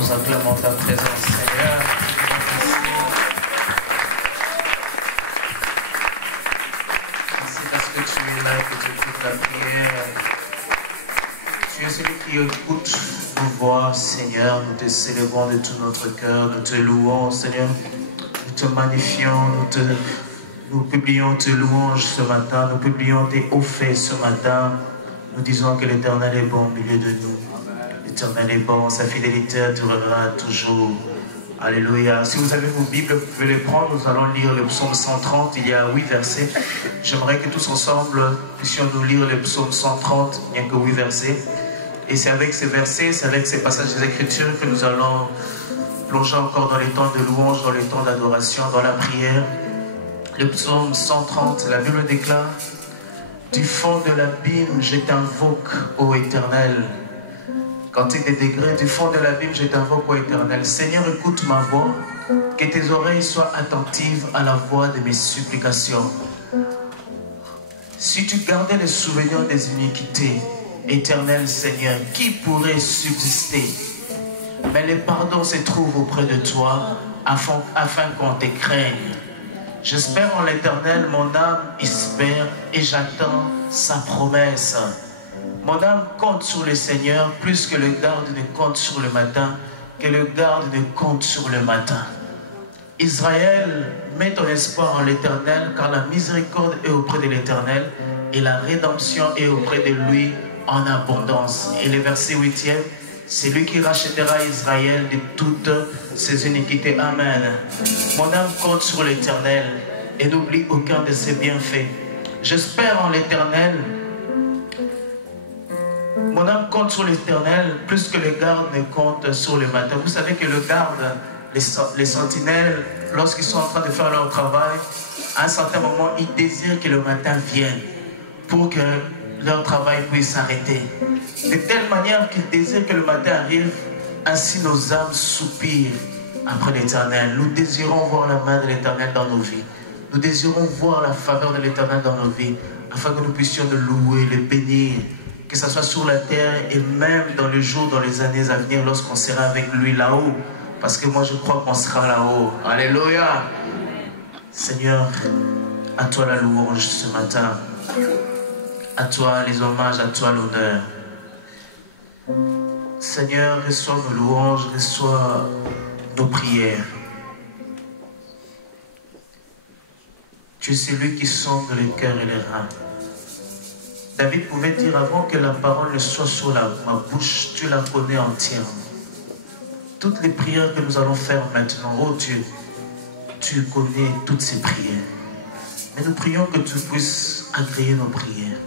Nous acclamons ta présence, Seigneur. Merci parce que tu es là, que tu écoutes la prière. Tu es celui qui écoute nos voix, Seigneur. Nous te célébrons de tout notre cœur. Nous te louons, Seigneur. Nous te magnifions. Nous publions tes louanges ce matin. Nous publions tes hauts faits ce matin. Nous disons que l'Éternel est bon au milieu de nous. L'Éternel est bon. Sa fidélité durera toujours. Alléluia. Si vous avez vos Bibles, vous pouvez les prendre. Nous allons lire le psaume 130. Il y a 8 versets. J'aimerais que tous ensemble puissions nous lire le psaume 130. Il n'y a que 8 versets. Et c'est avec ces versets, c'est avec ces passages des Écritures que nous allons plonger encore dans les temps de louange, dans les temps d'adoration, dans la prière. Le psaume 130, la Bible déclare: du fond de l'abîme, je t'invoque, ô Éternel. Cantique des degrés, du fond de l'abîme, je t'invoque, ô Éternel. Seigneur, écoute ma voix, que tes oreilles soient attentives à la voix de mes supplications. Si tu gardais les souvenirs des iniquités, Éternel Seigneur, qui pourrait subsister? Mais le pardon se trouve auprès de toi, afin qu'on te craigne. J'espère en l'Éternel, mon âme espère, et j'attends sa promesse. Mon âme compte sur le Seigneur, plus que le garde ne compte sur le matin, que le garde ne compte sur le matin. Israël, mets ton espoir en l'Éternel, car la miséricorde est auprès de l'Éternel, et la rédemption est auprès de lui en abondance. Et le verset 8e, c'est lui qui rachètera Israël de toutes ses iniquités. Amen. Mon âme compte sur l'Éternel et n'oublie aucun de ses bienfaits. J'espère en l'Éternel. Mon âme compte sur l'Éternel plus que le garde ne compte sur le matin. Vous savez que le garde, les sentinelles, lorsqu'ils sont en train de faire leur travail, à un certain moment, ils désirent que le matin vienne pour que leur travail puisse s'arrêter. De telle manière qu'ils désirent que le matin arrive, ainsi nos âmes soupirent après l'Éternel. Nous désirons voir la main de l'Éternel dans nos vies. Nous désirons voir la faveur de l'Éternel dans nos vies, afin que nous puissions le louer, le bénir, que ce soit sur la terre et même dans les jours, dans les années à venir, lorsqu'on sera avec lui là-haut. Parce que moi je crois qu'on sera là-haut. Alléluia. Seigneur, à toi la louange ce matin. À toi les hommages, à toi l'honneur. Seigneur, reçois nos louanges, reçois nos prières. Tu es celui qui sonde le cœur et les reins. David pouvait dire avant que la parole ne soit sur ma bouche, tu la connais entièrement. Toutes les prières que nous allons faire maintenant, oh Dieu, tu connais toutes ces prières. Mais nous prions que tu puisses agréer nos prières.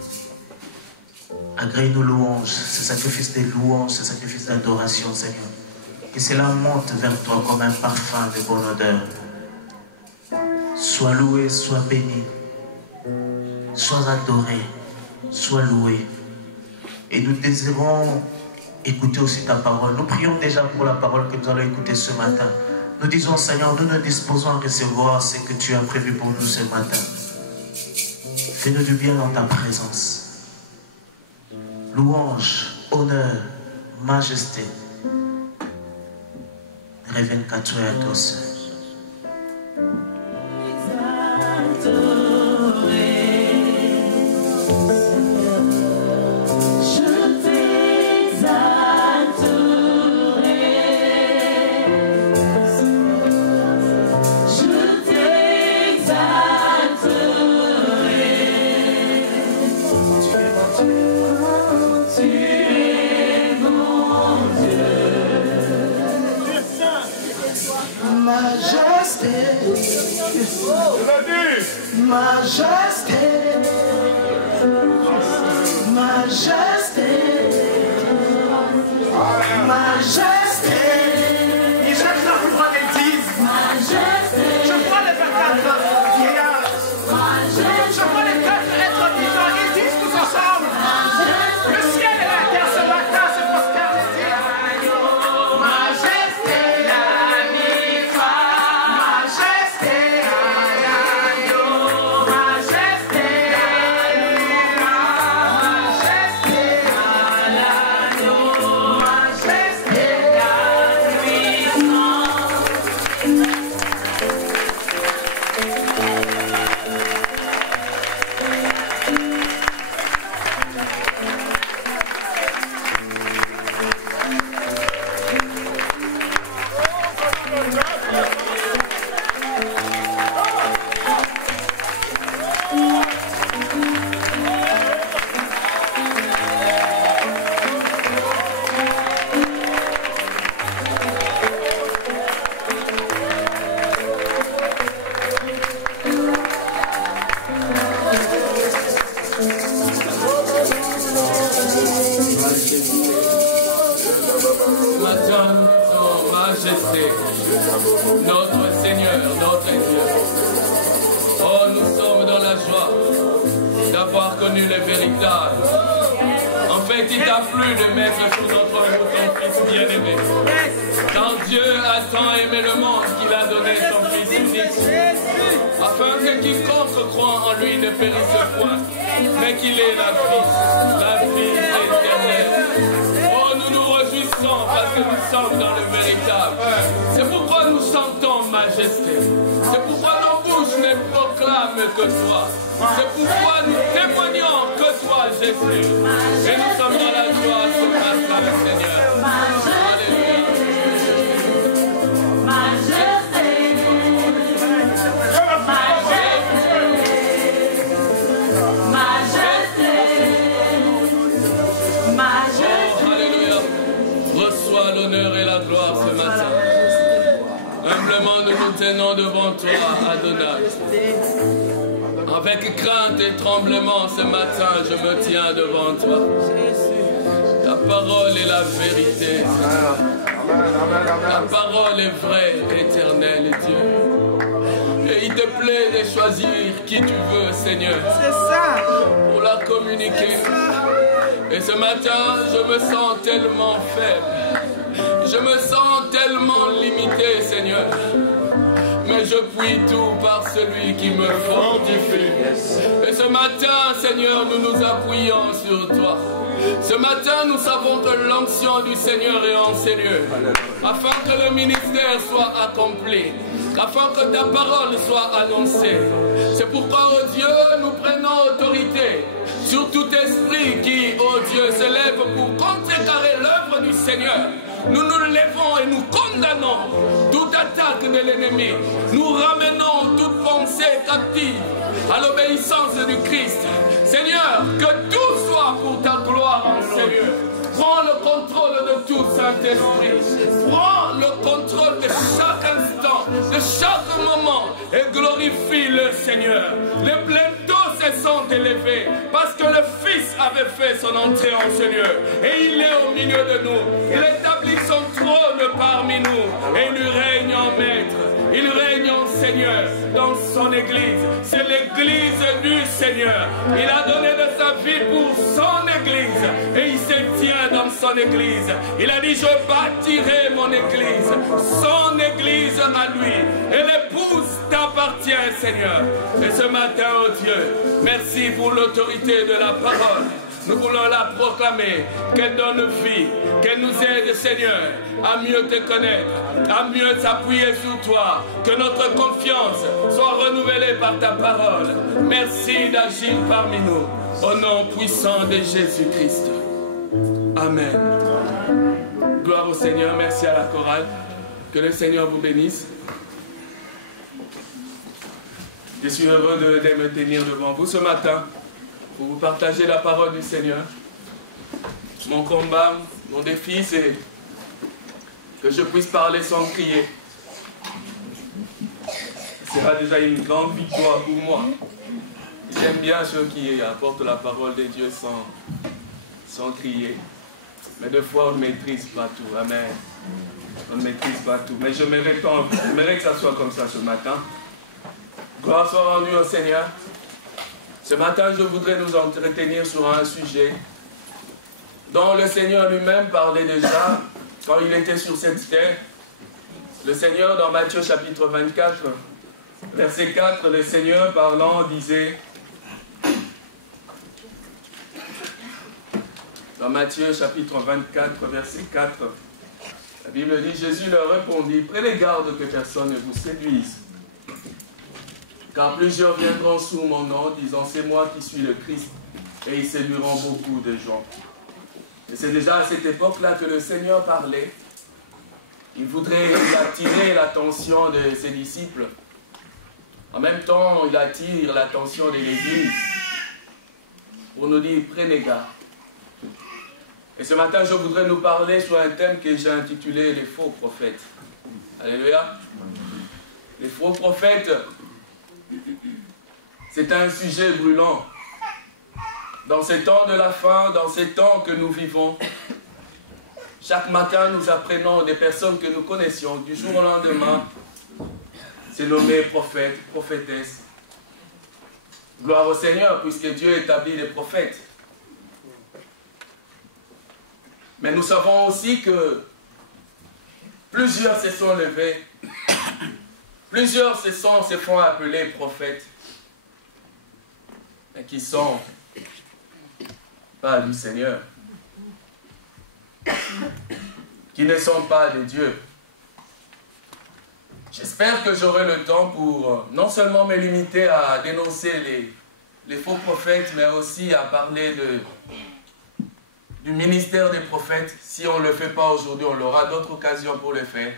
Agrée nos louanges, ce sacrifice de louanges, ce sacrifice d'adoration, Seigneur. Que cela monte vers toi comme un parfum de bonne odeur. Sois loué, sois béni. Sois adoré, sois loué. Et nous désirons écouter aussi ta parole. Nous prions déjà pour la parole que nous allons écouter ce matin. Nous disons, Seigneur, nous nous disposons à recevoir ce que tu as prévu pour nous ce matin. Fais-nous du bien dans ta présence. Louange, honneur, majesté, ne reviennent qu'à toi et à toi seul. Majesté, majesté, majesté. Il cherche la plus grande église. Majesté. Je vois les 24 vieillards. Majesté. Je vois les 4 êtres vivants. Ils disent tous ensemble. Majesté. Le ciel et la terre ce matin se prosternent et disent majesté. Majesté. majesté, notre Seigneur, notre Dieu. Oh, nous sommes dans la joie d'avoir connu le véritable. En fait, il t'a plu de mettre sous notre route ton Fils bien-aimé. Car Dieu a tant aimé le monde qu'il a donné son Fils unique, afin que quiconque croit en lui ne périsse point, mais qu'il ait la vie éternelle. Oh, nous nous réjouissons parce que nous sommes dans le véritable. C'est pourquoi nous chantons majesté. C'est pourquoi nos bouches ne proclament que toi. C'est pourquoi nous témoignons que toi, Jésus. Et nous sommes dans la joie ce matin, Seigneur. Alléluia. L'honneur et la gloire ce matin. Humblement nous nous tenons devant toi, Adonai. Avec crainte et tremblement ce matin, je me tiens devant toi. Ta parole est la vérité, Seigneur. Ta parole est vraie, éternelle, Dieu. Et il te plaît de choisir qui tu veux, Seigneur. C'est ça. Pour la communiquer. Et ce matin, je me sens tellement faible. Je me sens tellement limité, Seigneur. Mais je puis tout par celui qui me fortifie. Et ce matin, Seigneur, nous nous appuyons sur toi. Ce matin, nous savons que l'onction du Seigneur est en ces lieux, afin que le ministère soit accompli, afin que ta parole soit annoncée. C'est pourquoi, oh Dieu, nous prenons autorité sur tout esprit qui, oh Dieu, se lève pour contrecarrer l'œuvre du Seigneur. Nous nous levons et nous condamnons toute attaque de l'ennemi. Nous ramenons toute pensée captive à l'obéissance du Christ. Seigneur, que tout soit pour ta gloire en ces lieux. Prends le contrôle de tout, Saint-Esprit. Prends le contrôle de chaque instant, de chaque moment, et glorifie le Seigneur. Les plateaux se sont élevés parce que le Fils avait fait son entrée en ce lieu. Et il est au milieu de nous. Il établit son trône parmi nous. Et il règne en maître. Il règne en Seigneur dans son Église. C'est l'Église du Seigneur. Il a donné de sa vie pour son Église. Et il se tient dans son Église. Il a dit, je bâtirai mon Église. Son Église à lui. Et l'épouse t'appartient, Seigneur. Et ce matin, oh Dieu, merci pour l'autorité de la parole. Nous voulons la proclamer, qu'elle donne vie, qu'elle nous aide, Seigneur, à mieux te connaître, à mieux s'appuyer sur toi, que notre confiance soit renouvelée par ta parole. Merci d'agir parmi nous, au nom puissant de Jésus-Christ. Amen. Gloire au Seigneur, merci à la chorale. Que le Seigneur vous bénisse. Je suis heureux de me tenir devant vous ce matin pour vous partager la parole du Seigneur. Mon combat, mon défi, c'est que je puisse parler sans crier. Ce sera déjà une grande victoire pour moi. J'aime bien ceux qui apportent la parole de Dieu sans crier. Mais des fois, on ne maîtrise pas tout. Amen. On ne maîtrise pas tout. Mais j'aimerais que ça soit comme ça ce matin. Gloire soit rendue au Seigneur. Ce matin, je voudrais nous entretenir sur un sujet dont le Seigneur lui-même parlait déjà quand il était sur cette terre. Le Seigneur, dans Matthieu chapitre 24, verset 4, le Seigneur parlant disait, dans Matthieu chapitre 24, verset 4, la Bible dit, Jésus leur répondit, prenez garde que personne ne vous séduise. Car plusieurs viendront sous mon nom, disant c'est moi qui suis le Christ, et ils séduiront beaucoup de gens. Et c'est déjà à cette époque-là que le Seigneur parlait. Il voudrait attirer l'attention de ses disciples. En même temps, il attire l'attention de l'Église pour nous dire prenez garde. Et ce matin, je voudrais nous parler sur un thème que j'ai intitulé les faux prophètes. Alléluia. Les faux prophètes. C'est un sujet brûlant. Dans ces temps de la fin, dans ces temps que nous vivons, Chaque matin, nous apprenons des personnes que nous connaissions. Du jour au lendemain, c'est nommé prophète, prophétesse. Gloire au Seigneur, puisque Dieu établit les prophètes. Mais nous savons aussi que plusieurs se sont levés. Plusieurs se font appeler prophètes. Mais qui sont pas du Seigneur. Qui ne sont pas de Dieu. J'espère que j'aurai le temps pour non seulement me limiter à dénoncer les faux prophètes, mais aussi à parler du ministère des prophètes. Si on ne le fait pas aujourd'hui, on aura d'autres occasions pour le faire.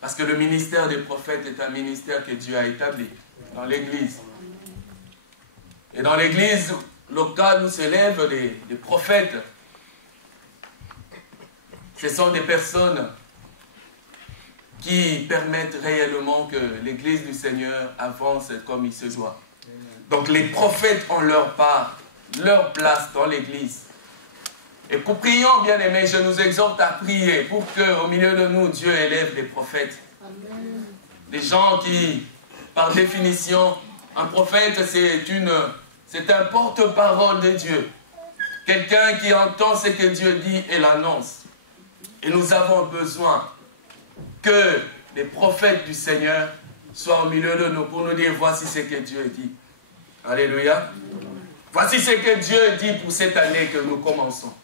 Parce que le ministère des prophètes est un ministère que Dieu a établi dans l'Église. Et dans l'Église locale où s'élèvent les prophètes, ce sont des personnes qui permettent réellement que l'Église du Seigneur avance comme il se doit. Donc les prophètes ont leur part, leur place dans l'Église. Et pour prions, bien-aimés, je nous exhorte à prier pour qu'au milieu de nous, Dieu élève des prophètes. Amen. Des gens qui, par définition, un prophète, c'est un porte-parole de Dieu. Quelqu'un qui entend ce que Dieu dit et l'annonce. Et nous avons besoin que les prophètes du Seigneur soient au milieu de nous pour nous dire, voici ce que Dieu dit. Alléluia. Voici ce que Dieu dit pour cette année que nous commençons.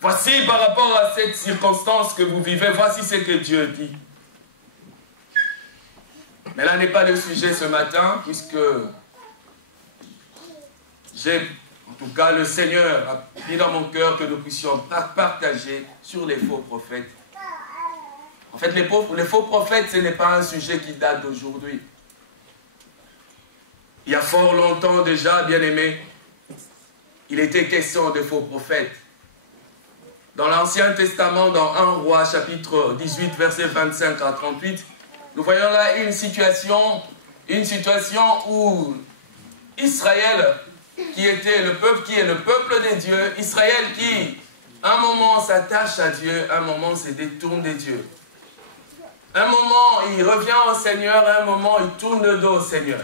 Voici par rapport à cette circonstance que vous vivez, voici ce que Dieu dit. Mais là n'est pas le sujet ce matin, puisque en tout cas le Seigneur a mis dans mon cœur que nous puissions partager sur les faux prophètes. En fait, les faux prophètes, ce n'est pas un sujet qui date d'aujourd'hui. Il y a fort longtemps déjà, bien-aimés, il était question de faux prophètes. Dans l'Ancien Testament, dans 1 Roi, chapitre 18, versets 25 à 38, nous voyons là une situation où Israël, qui est le peuple de Dieu, Israël qui, un moment, s'attache à Dieu, un moment, se détourne de Dieu. Un moment, il revient au Seigneur, un moment, il tourne le dos au Seigneur.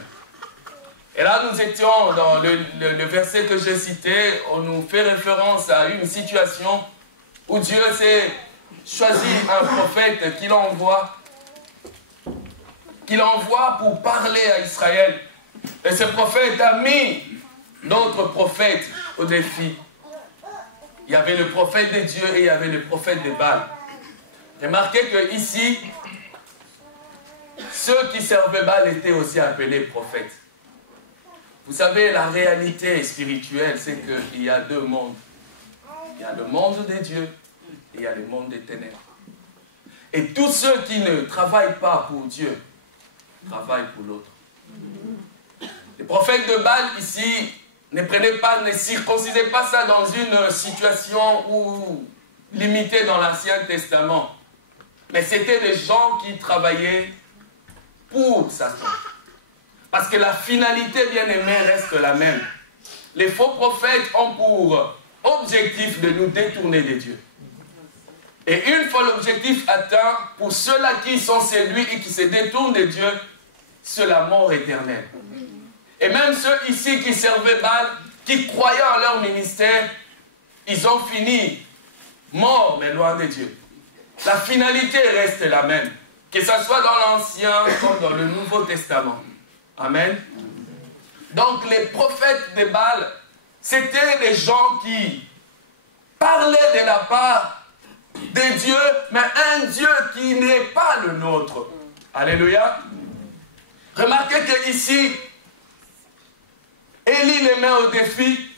Et là, nous étions dans le verset que j'ai cité, on nous fait référence à une situation où Dieu s'est choisi un prophète qu'il envoie pour parler à Israël. Et ce prophète a mis d'autres prophètes au défi. Il y avait le prophète de Dieu et il y avait le prophète de Baal. Remarquez que ici, ceux qui servaient Baal étaient aussi appelés prophètes. Vous savez, la réalité spirituelle, c'est qu'il y a deux mondes. Il y a le monde de Dieu et il y a le monde des ténèbres. Et tous ceux qui ne travaillent pas pour Dieu, travaillent pour l'autre. Les prophètes de Baal, ici, ne circoncisaient pas ça dans une situation limitée dans l'Ancien Testament. Mais c'était des gens qui travaillaient pour Satan. Parce que la finalité, bien-aimée, reste la même. Les faux prophètes ont pour objectif de nous détourner de Dieu. Et une fois l'objectif atteint, pour ceux-là qui sont séduits et qui se détournent de Dieu, c'est la mort éternelle. Et même ceux ici qui servaient Baal, qui croyaient en leur ministère, ils ont fini morts, mais loin de Dieu. La finalité reste la même, que ce soit dans l'Ancien comme dans le Nouveau Testament. Amen. Donc les prophètes de Baal, c'était des gens qui parlaient de la part de Dieu, mais un Dieu qui n'est pas le nôtre. Alléluia. Remarquez qu'ici, Élie les met au défi.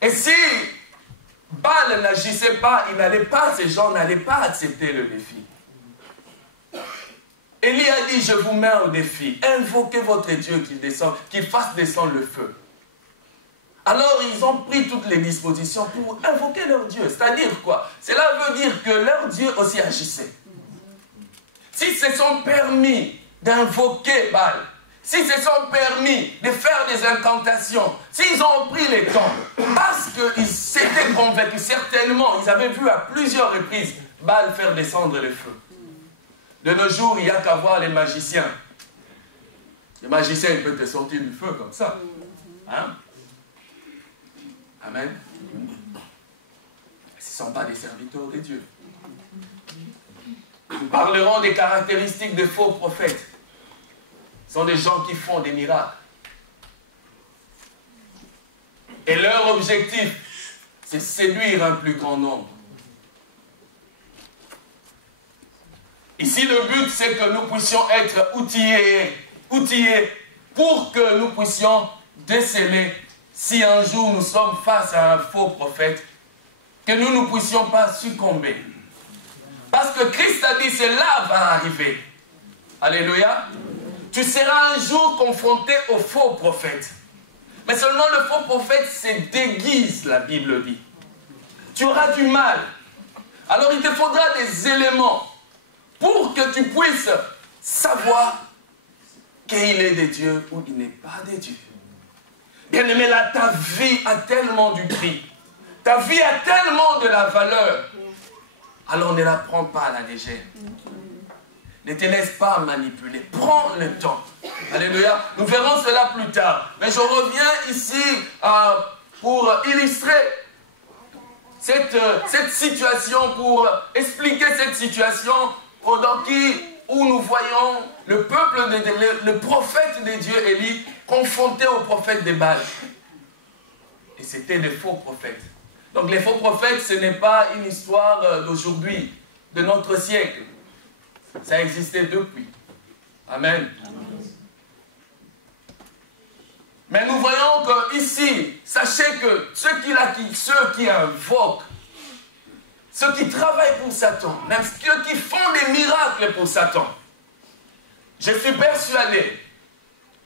Et si Baal n'agissait pas, ces gens n'allaient pas accepter le défi. Élie a dit, je vous mets au défi, invoquez votre Dieu qu'il fasse descendre le feu. Alors ils ont pris toutes les dispositions pour invoquer leur Dieu. C'est-à-dire quoi? Cela veut dire que leur Dieu aussi agissait. S'ils se sont permis d'invoquer Baal, s'ils se sont permis de faire des incantations, s'ils ont pris les temps, parce qu'ils s'étaient convaincus, certainement, ils avaient vu à plusieurs reprises Baal faire descendre le feu. De nos jours, il n'y a qu'à voir les magiciens. Les magiciens, ils peuvent te sortir du feu comme ça. Hein? Amen. Ce ne sont pas des serviteurs de Dieu. Nous parlerons des caractéristiques des faux prophètes. Ce sont des gens qui font des miracles. Et leur objectif, c'est séduire un plus grand nombre. Ici, le but, c'est que nous puissions être outillés pour que nous puissions déceler si un jour nous sommes face à un faux prophète, que nous ne puissions pas succomber. Parce que Christ a dit, cela va arriver. Alléluia. Tu seras un jour confronté au faux prophète. Mais seulement le faux prophète se déguise, la Bible dit. Tu auras du mal. Alors il te faudra des éléments pour que tu puisses savoir qu'il est de Dieu ou il n'est pas de Dieu. Bien-aimé, là, ta vie a tellement du prix. Ta vie a tellement de la valeur. Alors ne la prends pas à la légère. Ne te laisse pas manipuler. Prends le temps. Alléluia. Nous verrons cela plus tard. Mais je reviens ici pour illustrer cette situation, pour expliquer cette situation où nous voyons le peuple, le prophète de Dieu, Élie, confronté au prophète de Baal. Et c'était des faux prophètes. Donc les faux prophètes, ce n'est pas une histoire d'aujourd'hui, de notre siècle. Ça existait depuis. Amen. Mais nous voyons que ici, sachez que ceux qui invoquent, ceux qui travaillent pour Satan, même ceux qui font des miracles pour Satan, je suis persuadé,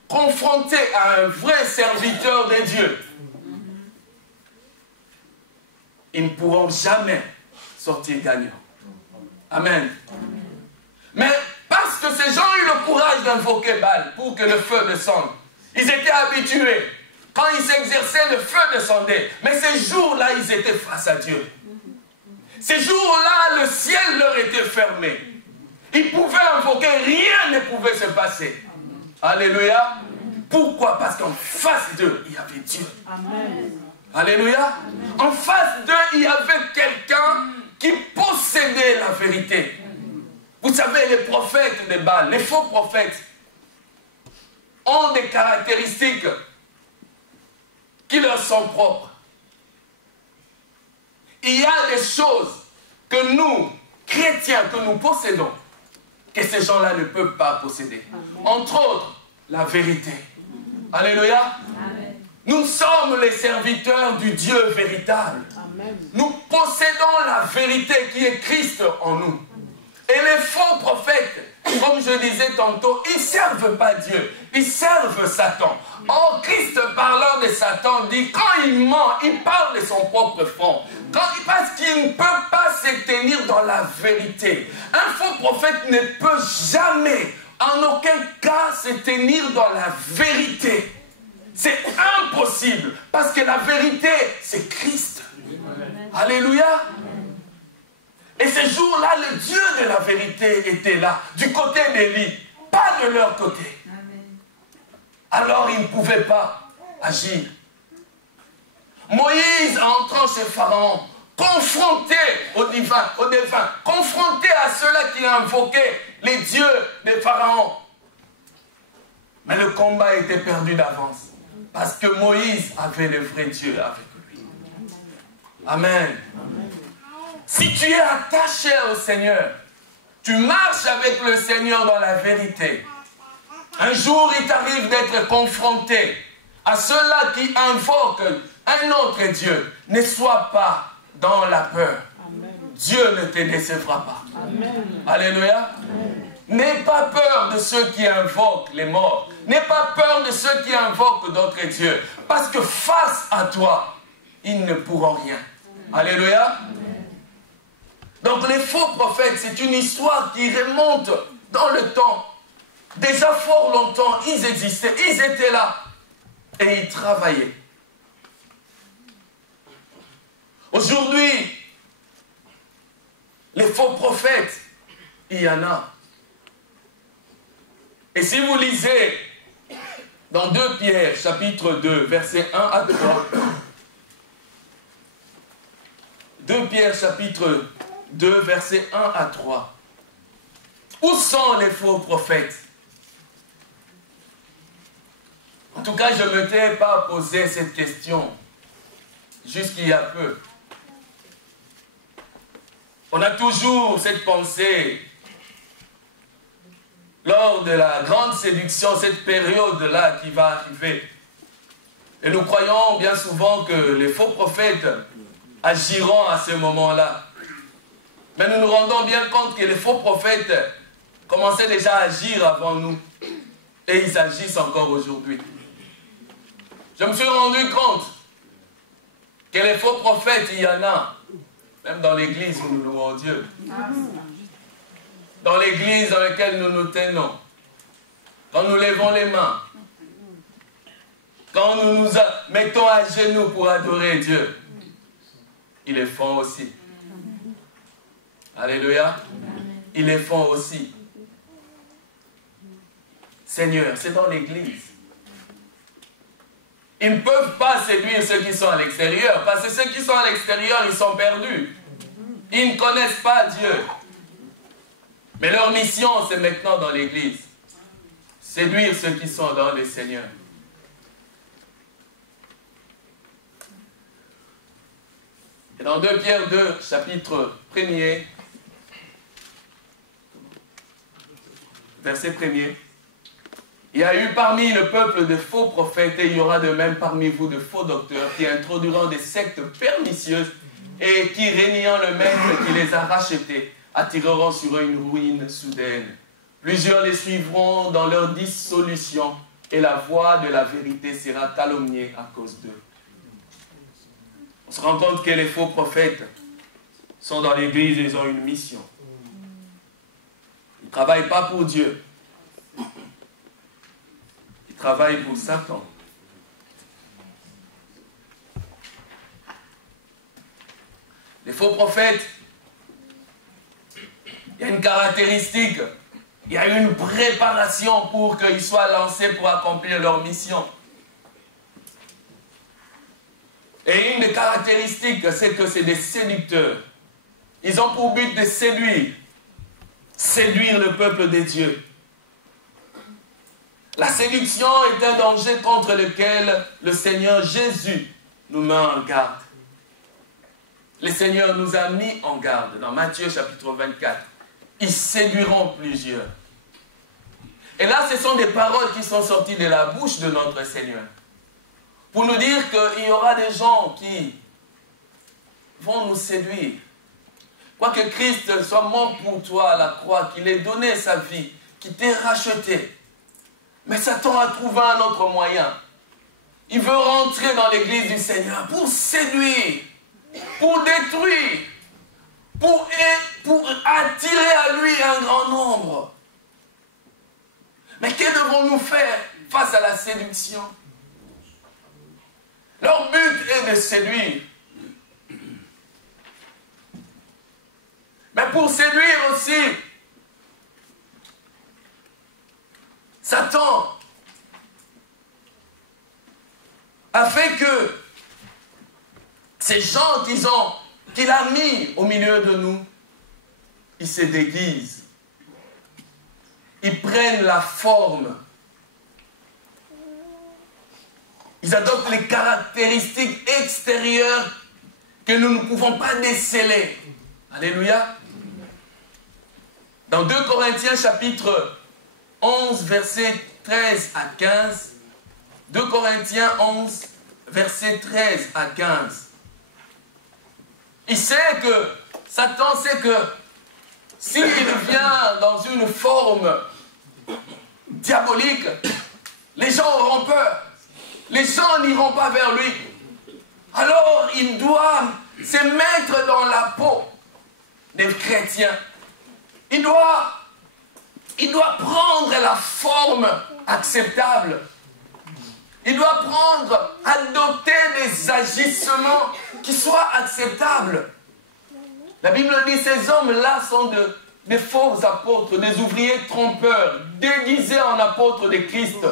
confrontés à un vrai serviteur de Dieu, ils ne pourront jamais sortir gagnants. Amen. Mais parce que ces gens ont eu le courage d'invoquer Baal pour que le feu descende, ils étaient habitués. Quand ils s'exerçaient, le feu descendait. Mais ces jours-là, ils étaient face à Dieu. Ces jours-là, le ciel leur était fermé. Ils pouvaient invoquer, rien ne pouvait se passer. Alléluia. Pourquoi? Parce qu'en face d'eux, il y avait Dieu. Amen. Alléluia. En face d'eux, il y avait quelqu'un qui possédait la vérité. Vous savez, les prophètes de Baal, les faux prophètes, ont des caractéristiques qui leur sont propres. Il y a des choses que nous, chrétiens, que nous possédons, que ces gens-là ne peuvent pas posséder. Entre autres, la vérité. Alléluia. Amen. Nous sommes les serviteurs du Dieu véritable. Amen. Nous possédons la vérité qui est Christ en nous. Et les faux prophètes, comme je disais tantôt, ils ne servent pas Dieu, ils servent Satan. Or, Christ, parlant de Satan, dit, quand il ment, il parle de son propre front. Parce qu'il ne peut pas se tenir dans la vérité. Un faux prophète ne peut jamais, en aucun cas, se tenir dans la vérité. C'est impossible, parce que la vérité, c'est Christ. Alléluia. Et ces jours-là, le Dieu de la vérité était là, du côté d'Élie, pas de leur côté. Alors ils ne pouvaient pas agir. Moïse, entrant chez Pharaon, confronté aux divins, confronté à ceux-là qui invoquaient les dieux de Pharaon. Mais le combat était perdu d'avance, parce que Moïse avait le vrai Dieu avec lui. Amen. Si tu es attaché au Seigneur, tu marches avec le Seigneur dans la vérité. Un jour, il t'arrive d'être confronté à ceux-là qui invoquent un autre Dieu. Ne sois pas dans la peur. Amen. Dieu ne te décevra pas. Amen. Alléluia. N'aie pas peur de ceux qui invoquent les morts. N'aie pas peur de ceux qui invoquent d'autres dieux. Parce que face à toi, ils ne pourront rien. Alléluia. Donc les faux prophètes, c'est une histoire qui remonte dans le temps. Déjà fort longtemps, ils existaient, ils étaient là. Et ils travaillaient. Aujourd'hui, les faux prophètes, il y en a. Et si vous lisez dans 2 Pierre, chapitre 2, versets 1 à 3, 2 Pierre, chapitre 2, versets 1 à 3, où sont les faux prophètes? En tout cas, je ne m'étais pas posé cette question jusqu'il y a peu. On a toujours cette pensée lors de la grande séduction, cette période-là qui va arriver. Et nous croyons bien souvent que les faux prophètes agiront à ce moment-là. Mais nous nous rendons bien compte que les faux prophètes commençaient déjà à agir avant nous. Et ils agissent encore aujourd'hui. Je me suis rendu compte que les faux prophètes, il y en a. Même dans l'église où nous louons Dieu. Dans l'église dans laquelle nous nous tenons. Quand nous levons les mains. Quand nous nous mettons à genoux pour adorer Dieu. Ils les font aussi. Alléluia. Ils les font aussi. Seigneur, c'est dans l'église. Ils ne peuvent pas séduire ceux qui sont à l'extérieur, parce que ceux qui sont à l'extérieur, ils sont perdus. Ils ne connaissent pas Dieu. Mais leur mission, c'est maintenant dans l'église. Séduire ceux qui sont dans le Seigneur. Et dans 2 Pierre 2, chapitre 1er, verset 1er, il y a eu parmi le peuple de faux prophètes, et il y aura de même parmi vous de faux docteurs qui introduiront des sectes pernicieuses et qui, régnant le maître qui les a rachetés, attireront sur eux une ruine soudaine. Plusieurs les suivront dans leur dissolution et la voie de la vérité sera calomniée à cause d'eux. On se rend compte que les faux prophètes sont dans l'église et ils ont une mission. Ils ne travaillent pas pour Dieu. Ils travaillent pour Satan. Les faux prophètes, il y a une caractéristique, il y a une préparation pour qu'ils soient lancés pour accomplir leur mission. Et une des caractéristiques, c'est que c'est des séducteurs. Ils ont pour but de séduire le peuple de Dieu. La séduction est un danger contre lequel le Seigneur Jésus nous met en garde. Le Seigneur nous a mis en garde dans Matthieu chapitre 24. Ils séduiront plusieurs. Et là, ce sont des paroles qui sont sorties de la bouche de notre Seigneur. Pour nous dire qu'il y aura des gens qui vont nous séduire. Quoique Christ soit mort pour toi à la croix, qu'il ait donné sa vie, qu'il t'ait racheté. Mais Satan a trouvé un autre moyen. Il veut rentrer dans l'église du Seigneur pour séduire, pour détruire, pour attirer à lui un grand nombre. Mais que devons-nous faire face à la séduction? Leur but est de séduire. Mais pour séduire aussi, Satan a fait que ces gens qu'il a mis au milieu de nous, ils se déguisent. Ils prennent la forme. Ils adoptent les caractéristiques extérieures que nous ne pouvons pas déceler. Alléluia. Dans 2 Corinthiens chapitre 11, versets 13 à 15. 2 Corinthiens 11, versets 13 à 15. Il sait que, Satan sait que s'il vient dans une forme diabolique, les gens auront peur. Les gens n'iront pas vers lui. Alors, il doit se mettre dans la peau des chrétiens. Il doit il doit prendre la forme acceptable. Il doit adopter des agissements qui soient acceptables. La Bible dit, ces hommes-là sont des faux apôtres, des ouvriers trompeurs, déguisés en apôtres de Christ.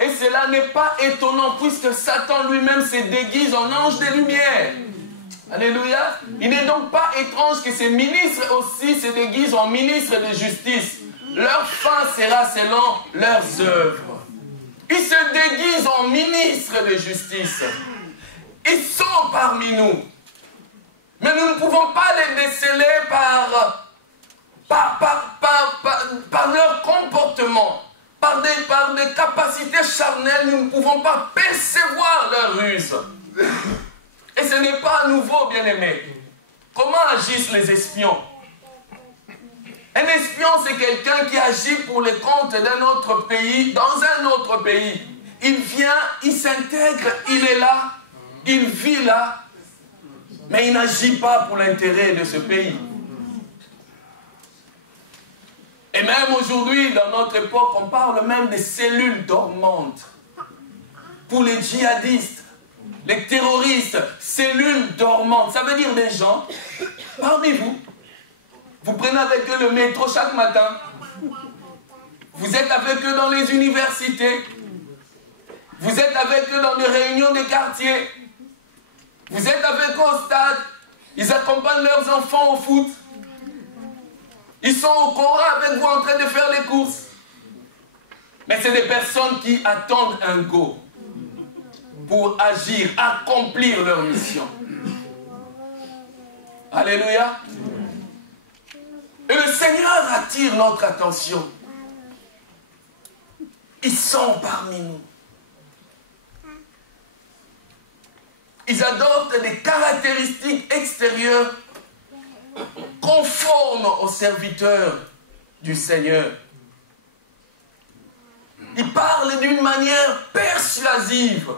Et cela n'est pas étonnant, puisque Satan lui-même se déguise en ange de lumière. Alléluia. Il n'est donc pas étrange que ces ministres aussi se déguisent en ministres de justice. Leur fin sera selon leurs œuvres. Ils se déguisent en ministres de justice. Ils sont parmi nous. Mais nous ne pouvons pas les déceler par leur comportement, par des capacités charnelles. Nous ne pouvons pas percevoir leur ruse. Et ce n'est pas nouveau, bien-aimés. Comment agissent les espions? Un espion, c'est quelqu'un qui agit pour le compte d'un autre pays, dans un autre pays. Il vient, il s'intègre, il est là, il vit là, mais il n'agit pas pour l'intérêt de ce pays. Et même aujourd'hui, dans notre époque, on parle même des cellules dormantes. Pour les djihadistes, les terroristes, cellules dormantes. Ça veut dire des gens, parmi vous, vous prenez avec eux le métro chaque matin. Vous êtes avec eux dans les universités. Vous êtes avec eux dans des réunions de quartier. Vous êtes avec eux au stade. Ils accompagnent leurs enfants au foot. Ils sont au Coran avec vous en train de faire les courses. Mais c'est des personnes qui attendent un go pour agir, accomplir leur mission. Alléluia. Et le Seigneur attire notre attention. Ils sont parmi nous. Ils adoptent des caractéristiques extérieures conformes aux serviteurs du Seigneur. Ils parlent d'une manière persuasive.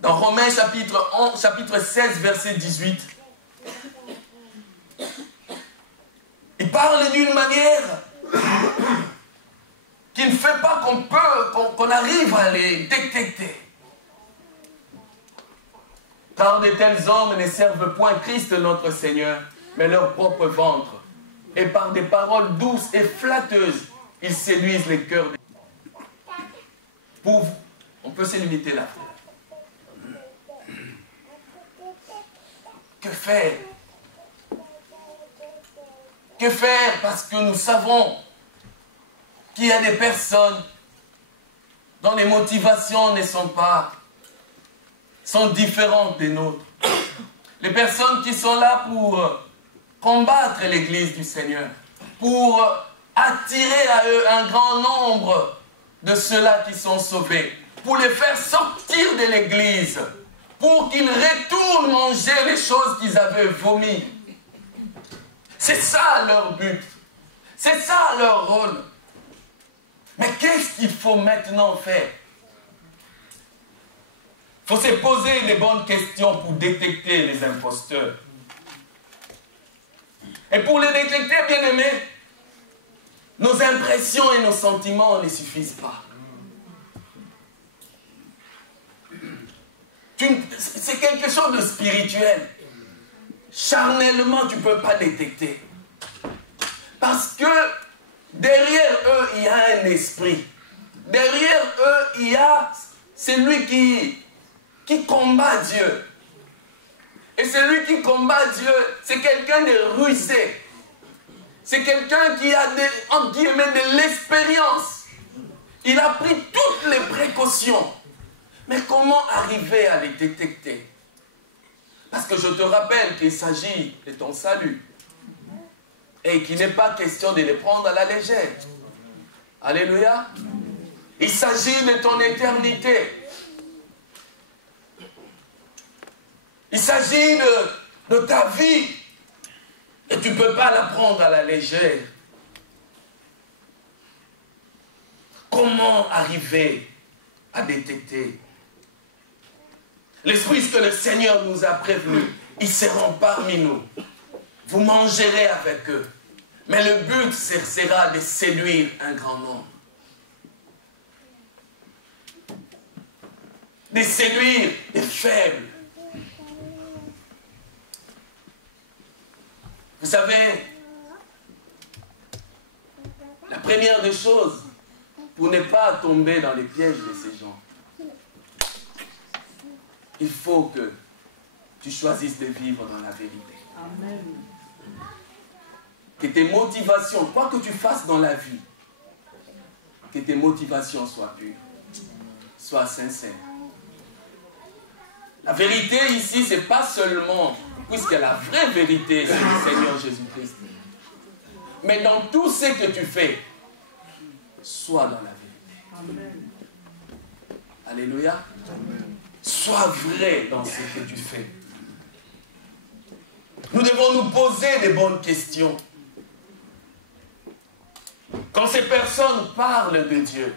Dans Romains chapitre 16, verset 18. Ils parlent d'une manière qui ne fait pas qu'on arrive à les détecter. Car de tels hommes ne servent point Christ notre Seigneur, mais leur propre ventre. Et par des paroles douces et flatteuses, ils séduisent les cœurs des gens. Pour vous, on peut se limiter là. Que faire? Que faire? Parce que nous savons qu'il y a des personnes dont les motivations sont différentes des nôtres. Les personnes qui sont là pour combattre l'Église du Seigneur, pour attirer à eux un grand nombre de ceux-là qui sont sauvés, pour les faire sortir de l'Église, pour qu'ils retournent manger les choses qu'ils avaient vomies. C'est ça leur but. C'est ça leur rôle. Mais qu'est-ce qu'il faut maintenant faire? Il faut se poser les bonnes questions pour détecter les imposteurs. Et pour les détecter, bien aimés, nos impressions et nos sentiments ne suffisent pas. C'est quelque chose de spirituel. Charnellement, tu ne peux pas détecter. Parce que derrière eux, il y a un esprit. Derrière eux, il y a celui qui combat Dieu. Et celui qui combat Dieu, c'est quelqu'un de rusé. C'est quelqu'un qui a entre guillemets de l'expérience. Il a pris toutes les précautions. Mais comment arriver à les détecter? Parce que je te rappelle qu'il s'agit de ton salut. Et qu'il n'est pas question de les prendre à la légère. Alléluia. Il s'agit de ton éternité. Il s'agit de ta vie. Et tu ne peux pas la prendre à la légère. Comment arriver à détecter? L'Esprit que le Seigneur nous a prévenus, ils seront parmi nous. Vous mangerez avec eux. Mais le but sera de séduire un grand nombre. De séduire les faibles. Vous savez, la première des choses, pour ne pas tomber dans les pièges de ces gens, il faut que tu choisisses de vivre dans la vérité. Amen. Que tes motivations, quoi que tu fasses dans la vie, que tes motivations soient pures, soient sincères. La vérité ici, ce n'est pas seulement, puisque la vraie vérité, c'est le Seigneur Jésus-Christ. Mais dans tout ce que tu fais, sois dans la vérité. Amen. Alléluia. Amen. Sois vrai dans ce que tu fais. Nous devons nous poser des bonnes questions. Quand ces personnes parlent de Dieu,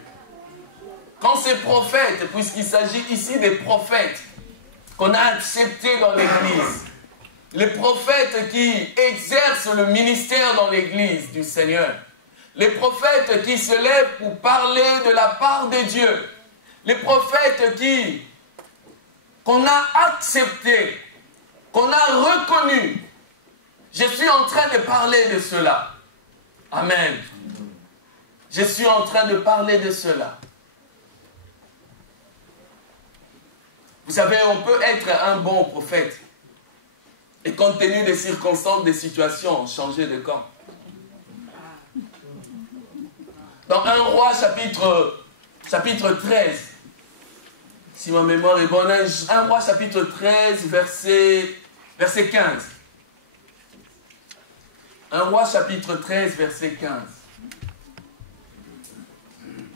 quand ces prophètes, puisqu'il s'agit ici des prophètes qu'on a acceptés dans l'Église, les prophètes qui exercent le ministère dans l'Église du Seigneur, les prophètes qui se lèvent pour parler de la part de Dieu, les prophètes qu'on a acceptés, qu'on a reconnus. Je suis en train de parler de cela. Amen. Je suis en train de parler de cela. Vous savez, on peut être un bon prophète et compte tenu des circonstances, des situations, changer de camp. Dans 1 Roi chapitre 13, si ma mémoire est bonne, 1 Roi chapitre 13, verset 15. 1 Roi chapitre 13, verset 15.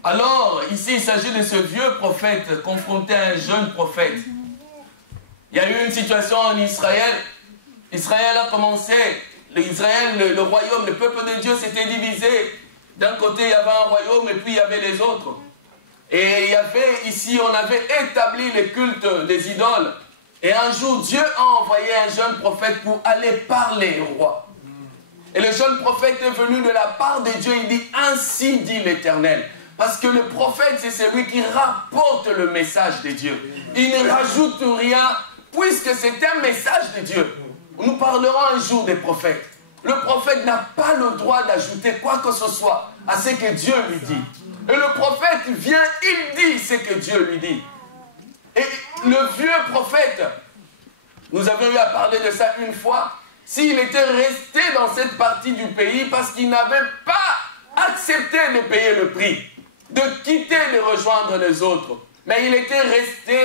Alors, ici, il s'agit de ce vieux prophète confronté à un jeune prophète. Il y a eu une situation en Israël. Israël a commencé, le royaume, le peuple de Dieu s'était divisé. D'un côté, il y avait un royaume et puis il y avait les autres. Et il y avait ici, on avait établi le culte des idoles. Et un jour, Dieu a envoyé un jeune prophète pour aller parler au roi. Et le jeune prophète est venu de la part de Dieu. Il dit, ainsi dit l'Éternel. Parce que le prophète, c'est celui qui rapporte le message de Dieu. Il ne rajoute rien, puisque c'est un message de Dieu. Nous parlerons un jour des prophètes. Le prophète n'a pas le droit d'ajouter quoi que ce soit à ce que Dieu lui dit. Et le prophète vient, il dit ce que Dieu lui dit. Et le vieux prophète, nous avions eu à parler de ça une fois, s'il était resté dans cette partie du pays parce qu'il n'avait pas accepté de payer le prix, de quitter, de rejoindre les autres. Mais il était resté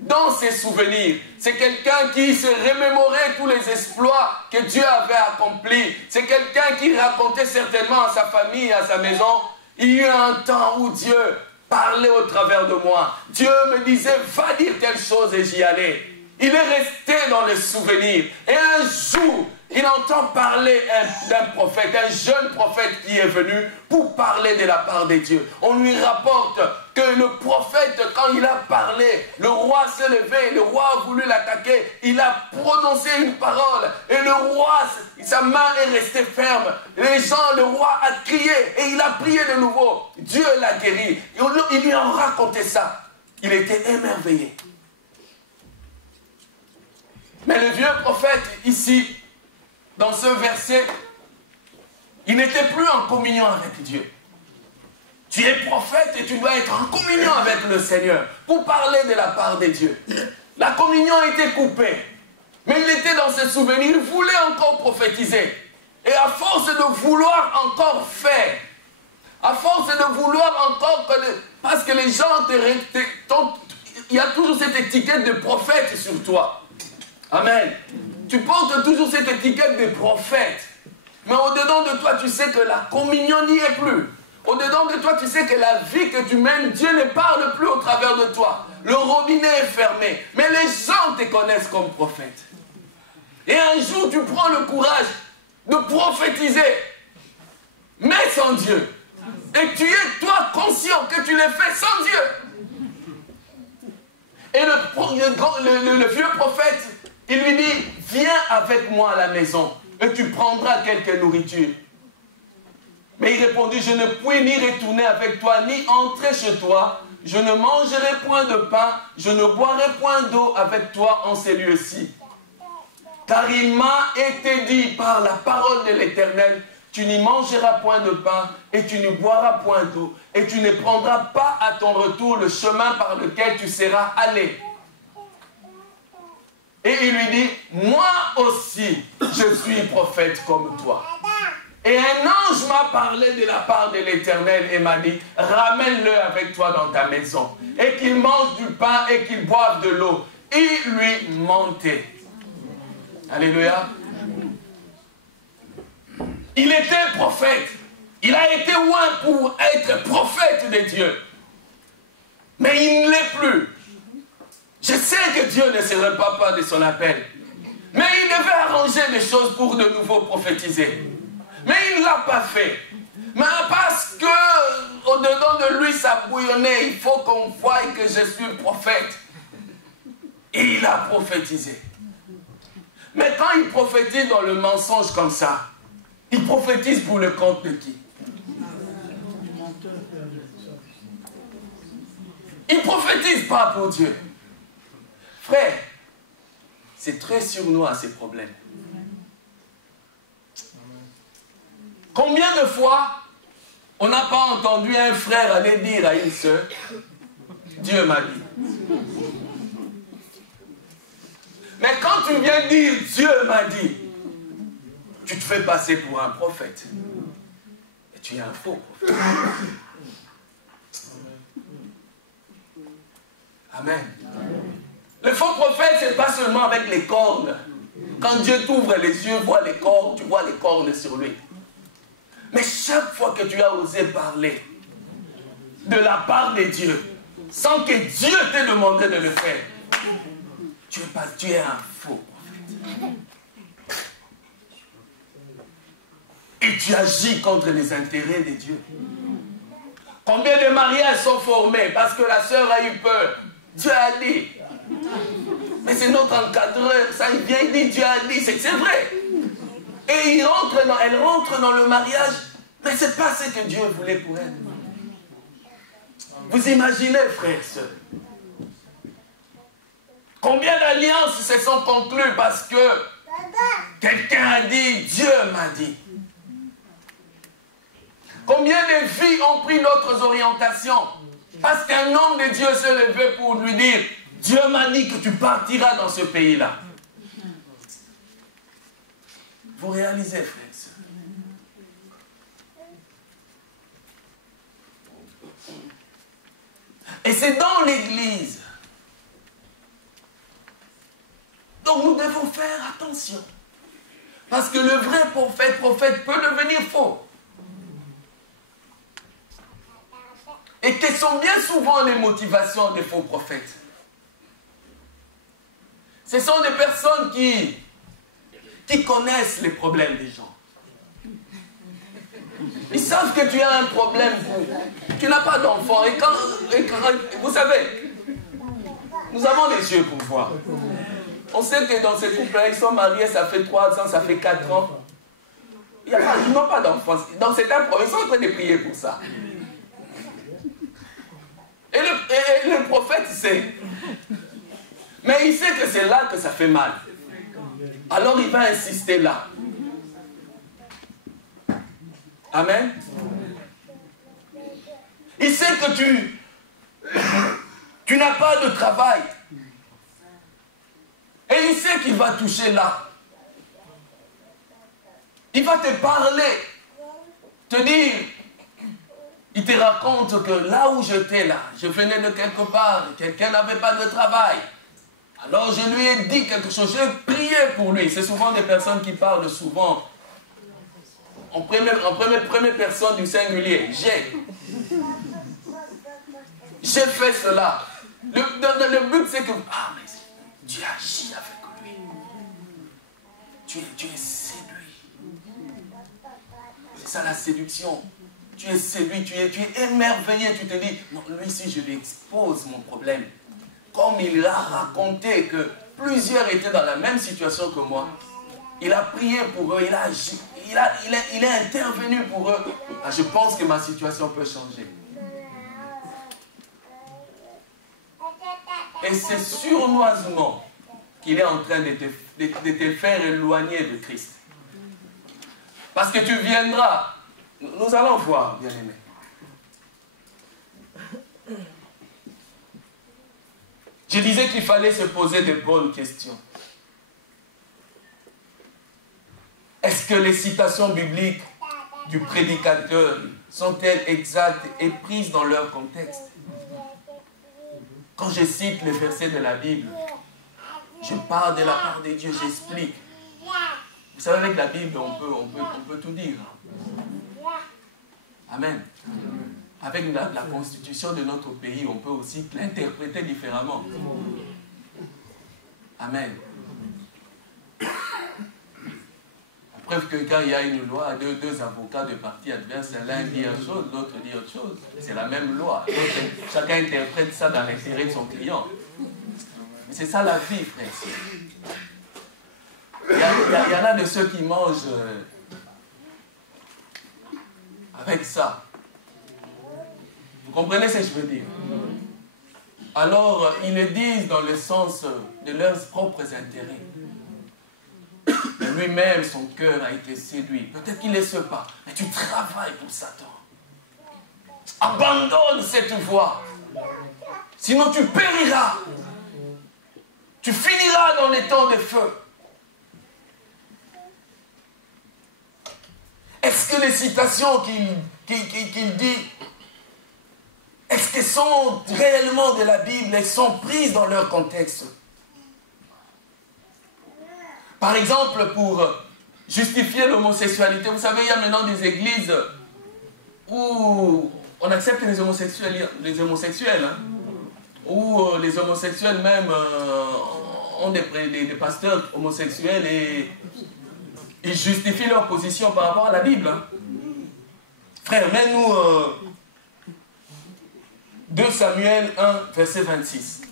dans ses souvenirs. C'est quelqu'un qui se remémorait tous les exploits que Dieu avait accomplis. C'est quelqu'un qui racontait certainement à sa famille, à sa maison, il y a eu un temps où Dieu parlait au travers de moi. Dieu me disait, va dire telle chose et j'y allais. Il est resté dans les souvenirs. Et un jour, il entend parler d'un prophète, un jeune prophète qui est venu pour parler de la part de Dieu. On lui rapporte que le prophète, quand il a parlé, le roi s'est levé, le roi a voulu l'attaquer, il a prononcé une parole et le roi, sa main est restée ferme. Le roi a crié et il a prié de nouveau. Dieu l'a guéri. Il lui a raconté ça. Il était émerveillé. Mais le vieux prophète, ici, dans ce verset, il n'était plus en communion avec Dieu. Tu es prophète et tu dois être en communion avec le Seigneur pour parler de la part de Dieu. La communion était coupée. Mais il était dans ses souvenirs, il voulait encore prophétiser. Et à force de vouloir encore faire, à force de vouloir encore, parce que les gens il y a toujours cette étiquette de prophète sur toi. Amen. Tu portes toujours cette étiquette de prophète. Mais au-dedans de toi, tu sais que la communion n'y est plus. Au-dedans de toi, tu sais que la vie que tu mènes, Dieu ne parle plus au travers de toi. Le robinet est fermé. Mais les gens te connaissent comme prophète. Et un jour, tu prends le courage de prophétiser, mais sans Dieu. Et tu es, toi, conscient que tu le fais sans Dieu. Et le vieux prophète, il lui dit, viens avec moi à la maison et tu prendras quelque nourriture. Mais il répondit, je ne puis ni retourner avec toi, ni entrer chez toi. Je ne mangerai point de pain, je ne boirai point d'eau avec toi en ces lieux-ci. Car il m'a été dit par la parole de l'Éternel, tu n'y mangeras point de pain, et tu ne boiras point d'eau, et tu ne prendras pas à ton retour le chemin par lequel tu seras allé. Et il lui dit, moi aussi, je suis prophète comme toi. Et un ange m'a parlé de la part de l'Éternel et m'a dit, ramène-le avec toi dans ta maison, et qu'il mange du pain et qu'il boive de l'eau. Il lui mentait. Alléluia. Il était prophète. Il a été oint pour être prophète de Dieu. Mais il ne l'est plus. Je sais que Dieu ne se repart pas de son appel. Mais il devait arranger les choses pour de nouveau prophétiser. Mais il ne l'a pas fait. Mais parce que au-dedans de lui, ça bouillonnait. Il faut qu'on voie que je suis prophète. Et il a prophétisé. Mais quand il prophétise dans le mensonge comme ça, il prophétise pour le compte de qui? Il ne prophétise pas pour Dieu. Frère, c'est très sournois ces problèmes. Combien de fois on n'a pas entendu un frère aller dire à une sœur, Dieu m'a dit. Mais quand tu viens dire Dieu m'a dit, tu te fais passer pour un prophète. Et tu es un faux prophète. Amen. Le faux prophète, ce n'est pas seulement avec les cornes. Quand Dieu t'ouvre les yeux, vois les cornes, tu vois les cornes sur lui. Mais chaque fois que tu as osé parler de la part de Dieu, sans que Dieu t'ait demandé de le faire, tu es un faux prophète. Et tu agis contre les intérêts de Dieu. Combien de mariages sont formés parce que la sœur a eu peur? Dieu a dit. Mais c'est notre encadreur, ça il vient, il dit Dieu a dit, c'est vrai. Et elle rentre dans le mariage, mais ce n'est pas ce que Dieu voulait pour elle. Vous imaginez, frères et sœurs, combien d'alliances se sont conclues parce que quelqu'un a dit, Dieu m'a dit. Combien de filles ont pris d'autres orientations parce qu'un homme de Dieu s'est levé pour lui dire, Dieu m'a dit que tu partiras dans ce pays-là. Vous réalisez, frères et sœurs. Et c'est dans l'église. Donc nous devons faire attention. Parce que le vrai prophète peut devenir faux. Et quelles sont bien souvent les motivations des faux prophètes? Ce sont des personnes qui connaissent les problèmes des gens. Ils savent que tu as un problème, tu n'as pas d'enfant. Et quand, vous savez, nous avons les yeux pour voir. On sait que dans ces couples-là, ils sont mariés, ça fait 3 ans, ça fait 4 ans. Ils n'ont pas d'enfants. Donc c'est un problème, ils sont en train de prier pour ça. Et le prophète sait. Mais il sait que c'est là que ça fait mal. Alors il va insister là. Amen. Il sait que tu n'as pas de travail. Et il sait qu'il va toucher là. Il va te parler. Te dire. Il te raconte que là où j'étais là, je venais de quelque part, quelqu'un n'avait pas de travail. Alors je lui ai dit quelque chose, j'ai prié pour lui. C'est souvent des personnes qui parlent souvent en première personne du singulier. J'ai fait cela. Le but c'est que, ah mais tu agis avec lui. Tu es séduit. C'est ça la séduction. Tu es séduit, tu es émerveillé, tu te dis, non, lui si je lui expose mon problème. Comme il a raconté que plusieurs étaient dans la même situation que moi, il a prié pour eux, il a agi. il est intervenu pour eux. Ah, je pense que ma situation peut changer. Et c'est sournoisement qu'il est en train de te faire éloigner de Christ. Parce que tu viendras. Nous allons voir, bien-aimés. Je disais qu'il fallait se poser de bonnes questions. Est-ce que les citations bibliques du prédicateur sont-elles exactes et prises dans leur contexte? Quand je cite les versets de la Bible, je parle de la part de Dieu, j'explique. Vous savez, avec la Bible, on peut tout dire. Amen. Avec la constitution de notre pays, on peut aussi l'interpréter différemment. Amen. Preuve que quand il y a une loi, deux avocats de partis adverses, l'un dit une chose, l'autre dit autre chose. C'est la même loi. Chacun interprète ça dans l'intérêt de son client. Mais c'est ça la vie, frère. Il y en a de ceux qui mangent avec ça. Vous comprenez ce que je veux dire? Alors, ils le disent dans le sens de leurs propres intérêts. Mais lui-même, son cœur a été séduit. Peut-être qu'il ne le sait pas, mais tu travailles pour Satan. Abandonne cette voie. Sinon tu périras. Tu finiras dans les temps de feu. Est-ce que les citations qu'il dit, est-ce qu'elles sont réellement de la Bible? Elles sont prises dans leur contexte? Par exemple, pour justifier l'homosexualité, vous savez, il y a maintenant des églises où on accepte les homosexuels hein, où les homosexuels même ont des pasteurs homosexuels et ils justifient leur position par rapport à la Bible. Hein. Frère, mets-nous 2 Samuel 1, verset 26.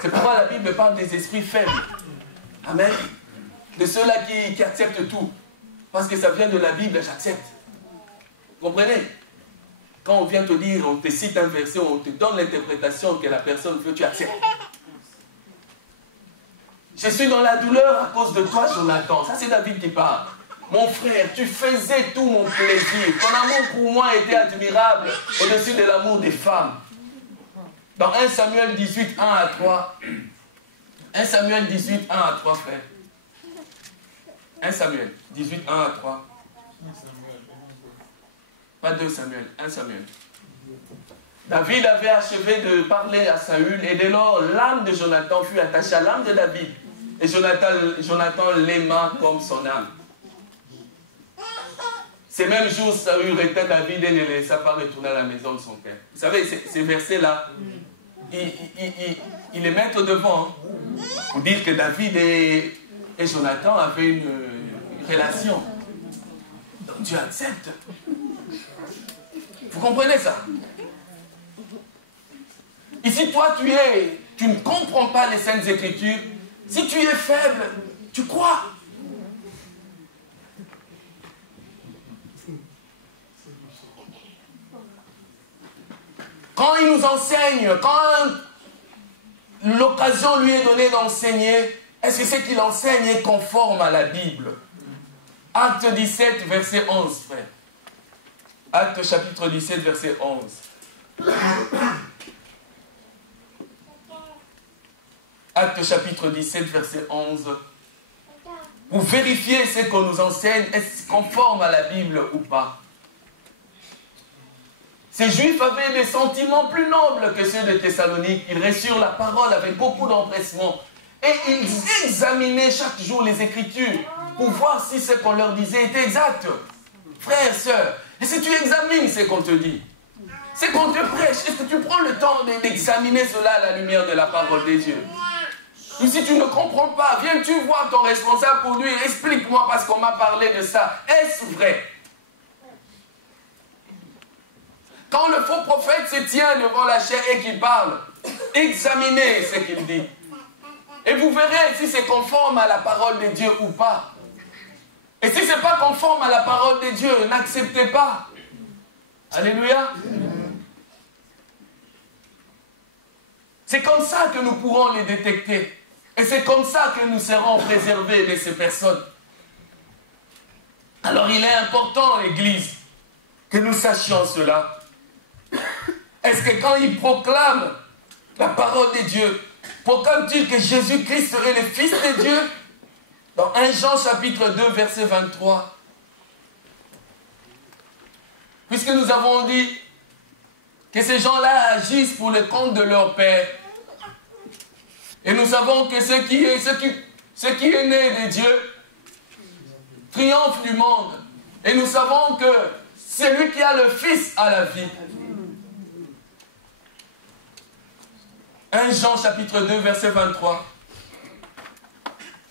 C'est pourquoi la Bible parle des esprits faibles. Amen. De ceux-là qui acceptent tout. Parce que ça vient de la Bible, j'accepte. Vous comprenez? Quand on vient te dire, on te cite un verset, on te donne l'interprétation que la personne veut, tu acceptes. Je suis dans la douleur à cause de toi, Jonathan. Ça, c'est David qui parle. Mon frère, tu faisais tout mon plaisir. Ton amour pour moi était admirable au-dessus de l'amour des femmes. Dans 1 Samuel 18, 1 à 3. 1 Samuel 18, 1 à 3, frère. 1 Samuel 18, 1 à 3. Pas 2 Samuel, 1 Samuel. David avait achevé de parler à Saül et dès lors l'âme de Jonathan fut attachée à l'âme de David. Et Jonathan l'aima comme son âme. Ces mêmes jours, Saül retint David et ne laissa pas retourner à la maison de son père. Vous savez, ces versets-là, il les met au devant pour dire que David et Jonathan avaient une relation. Donc Dieu accepte. Vous comprenez ça? Ici, toi, tu ne comprends pas les Saintes Écritures. Si tu es faible, tu crois. Quand il nous enseigne, quand l'occasion lui est donnée d'enseigner, est-ce que ce qu'il enseigne est conforme à la Bible? Acte 17, verset 11, frère. Acte chapitre 17, verset 11. Acte chapitre 17, verset 11. Vous vérifiez ce qu'on nous enseigne, est-ce conforme à la Bible ou pas? Ces Juifs avaient des sentiments plus nobles que ceux de Thessalonique. Ils reçurent la parole avec beaucoup d'empressement. Et ils examinaient chaque jour les Écritures pour voir si ce qu'on leur disait était exact. Frères, sœurs, et si tu examines ce qu'on te dit, ce qu'on te prêche, est-ce que tu prends le temps d'examiner cela à la lumière de la parole de Dieu? Ou si tu ne comprends pas, viens-tu voir ton responsable pour lui, explique-moi parce qu'on m'a parlé de ça. Est-ce vrai? Quand le faux prophète se tient devant la chair et qu'il parle, examinez ce qu'il dit. Et vous verrez si c'est conforme à la parole de Dieu ou pas. Et si ce n'est pas conforme à la parole de Dieu, n'acceptez pas. Alléluia. C'est comme ça que nous pourrons les détecter. Et c'est comme ça que nous serons préservés de ces personnes. Alors il est important, l'Église, que nous sachions cela. Est-ce que quand il proclame la parole de Dieu, proclame-t-il que Jésus-Christ est le Fils de Dieu? Dans 1 Jean chapitre 2, verset 23. Puisque nous avons dit que ces gens-là agissent pour le compte de leur Père. Et nous savons que ce qui est né de Dieu triomphe du monde. Et nous savons que celui qui a le Fils a la vie. 1 Jean chapitre 2 verset 23.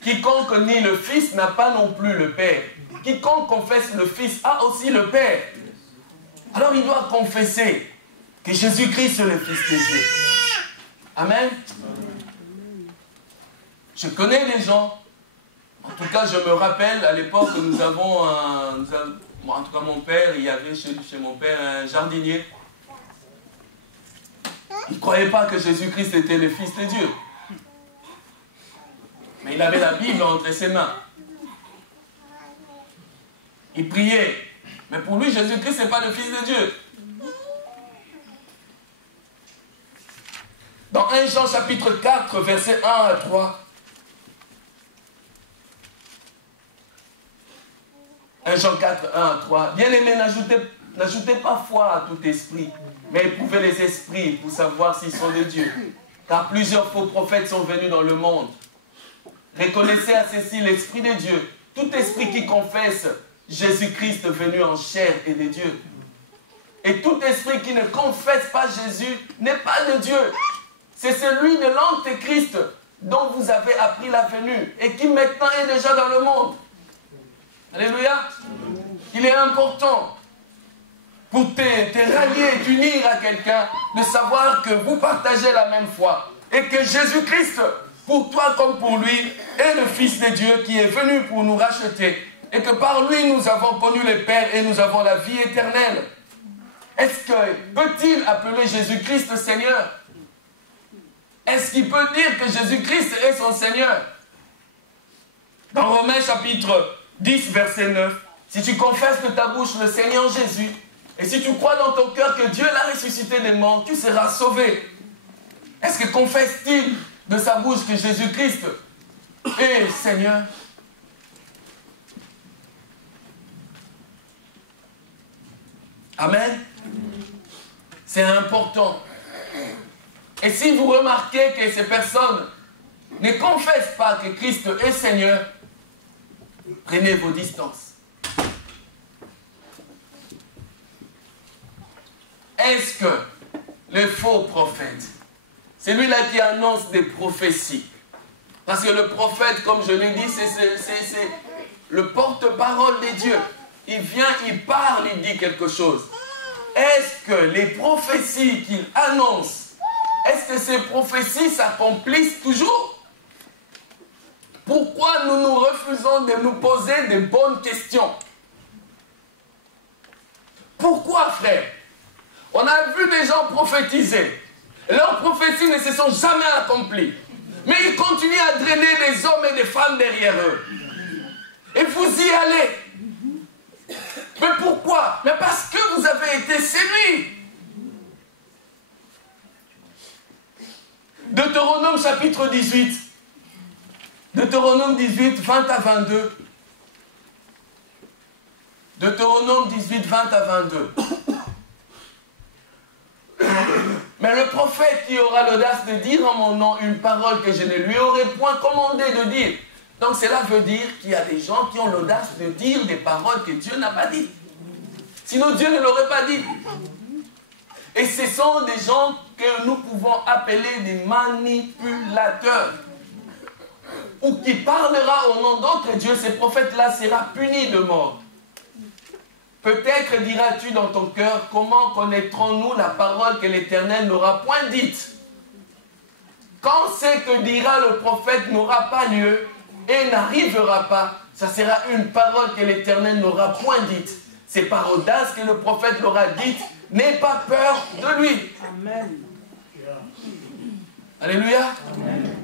Quiconque nie le Fils n'a pas non plus le Père. Quiconque confesse le Fils a aussi le Père. Alors il doit confesser que Jésus-Christ est le Fils de Dieu. Amen. Je connais des gens. En tout cas, je me rappelle, à l'époque, nous avons en tout cas, mon père, il y avait chez mon père un jardinier. Il ne croyait pas que Jésus-Christ était le Fils de Dieu. Mais il avait la Bible entre ses mains. Il priait. Mais pour lui, Jésus-Christ n'est pas le Fils de Dieu. Dans 1 Jean chapitre 4, versets 1 à 3. 1 Jean 4, 1 à 3. Bien-aimés, n'ajoutez pas foi à tout esprit, mais éprouvez les esprits pour savoir s'ils sont de Dieu. Car plusieurs faux prophètes sont venus dans le monde. Reconnaissez à ceci l'Esprit de Dieu. Tout esprit qui confesse Jésus-Christ venu en chair est de Dieu. Et tout esprit qui ne confesse pas Jésus n'est pas de Dieu. C'est celui de l'Antéchrist dont vous avez appris la venue et qui maintenant est déjà dans le monde. Alléluia. Il est important pour te rallier, t'unir à quelqu'un, de savoir que vous partagez la même foi. Et que Jésus-Christ, pour toi comme pour lui, est le Fils de Dieu qui est venu pour nous racheter. Et que par lui, nous avons connu le Père et nous avons la vie éternelle. Est-ce que peut-il appeler Jésus-Christ Seigneur? Est-ce qu'il peut dire que Jésus-Christ est son Seigneur? Dans Romains chapitre 10, verset 9, si tu confesses de ta bouche le Seigneur Jésus, et si tu crois dans ton cœur que Dieu l'a ressuscité des morts, tu seras sauvé. Est-ce que confesse-t-il de sa bouche que Jésus-Christ est Seigneur? Amen. C'est important. Et si vous remarquez que ces personnes ne confessent pas que Christ est Seigneur, prenez vos distances. Est-ce que le faux prophète, celui-là qui annonce des prophéties, parce que le prophète, comme je l'ai dit, c'est le porte-parole de Dieu. Il vient, il parle, il dit quelque chose. Est-ce que les prophéties qu'il annonce, est-ce que ces prophéties s'accomplissent toujours? Pourquoi nous nous refusons de nous poser de bonnes questions? Pourquoi, frère? On a vu des gens prophétiser. Leurs prophéties ne se sont jamais accomplies. Mais ils continuent à drainer des hommes et des femmes derrière eux. Et vous y allez. Mais pourquoi? Mais parce que vous avez été séduits. Deutéronome chapitre 18. Deutéronome 18, 20 à 22. Deutéronome 18, 20 à 22. Mais le prophète qui aura l'audace de dire en mon nom une parole que je ne lui aurais point commandé de dire. Donc cela veut dire qu'il y a des gens qui ont l'audace de dire des paroles que Dieu n'a pas dites. Sinon Dieu ne l'aurait pas dit. Et ce sont des gens que nous pouvons appeler des manipulateurs. Ou qui parlera au nom d'autres dieux. Ce prophète-là sera puni de mort. Peut-être diras-tu dans ton cœur, comment connaîtrons-nous la parole que l'Éternel n'aura point dite? quand ce que dira le prophète n'aura pas lieu et n'arrivera pas, ça sera une parole que l'Éternel n'aura point dite. C'est par audace que le prophète l'aura dite. N'aie pas peur de lui. Amen. Alléluia. Amen.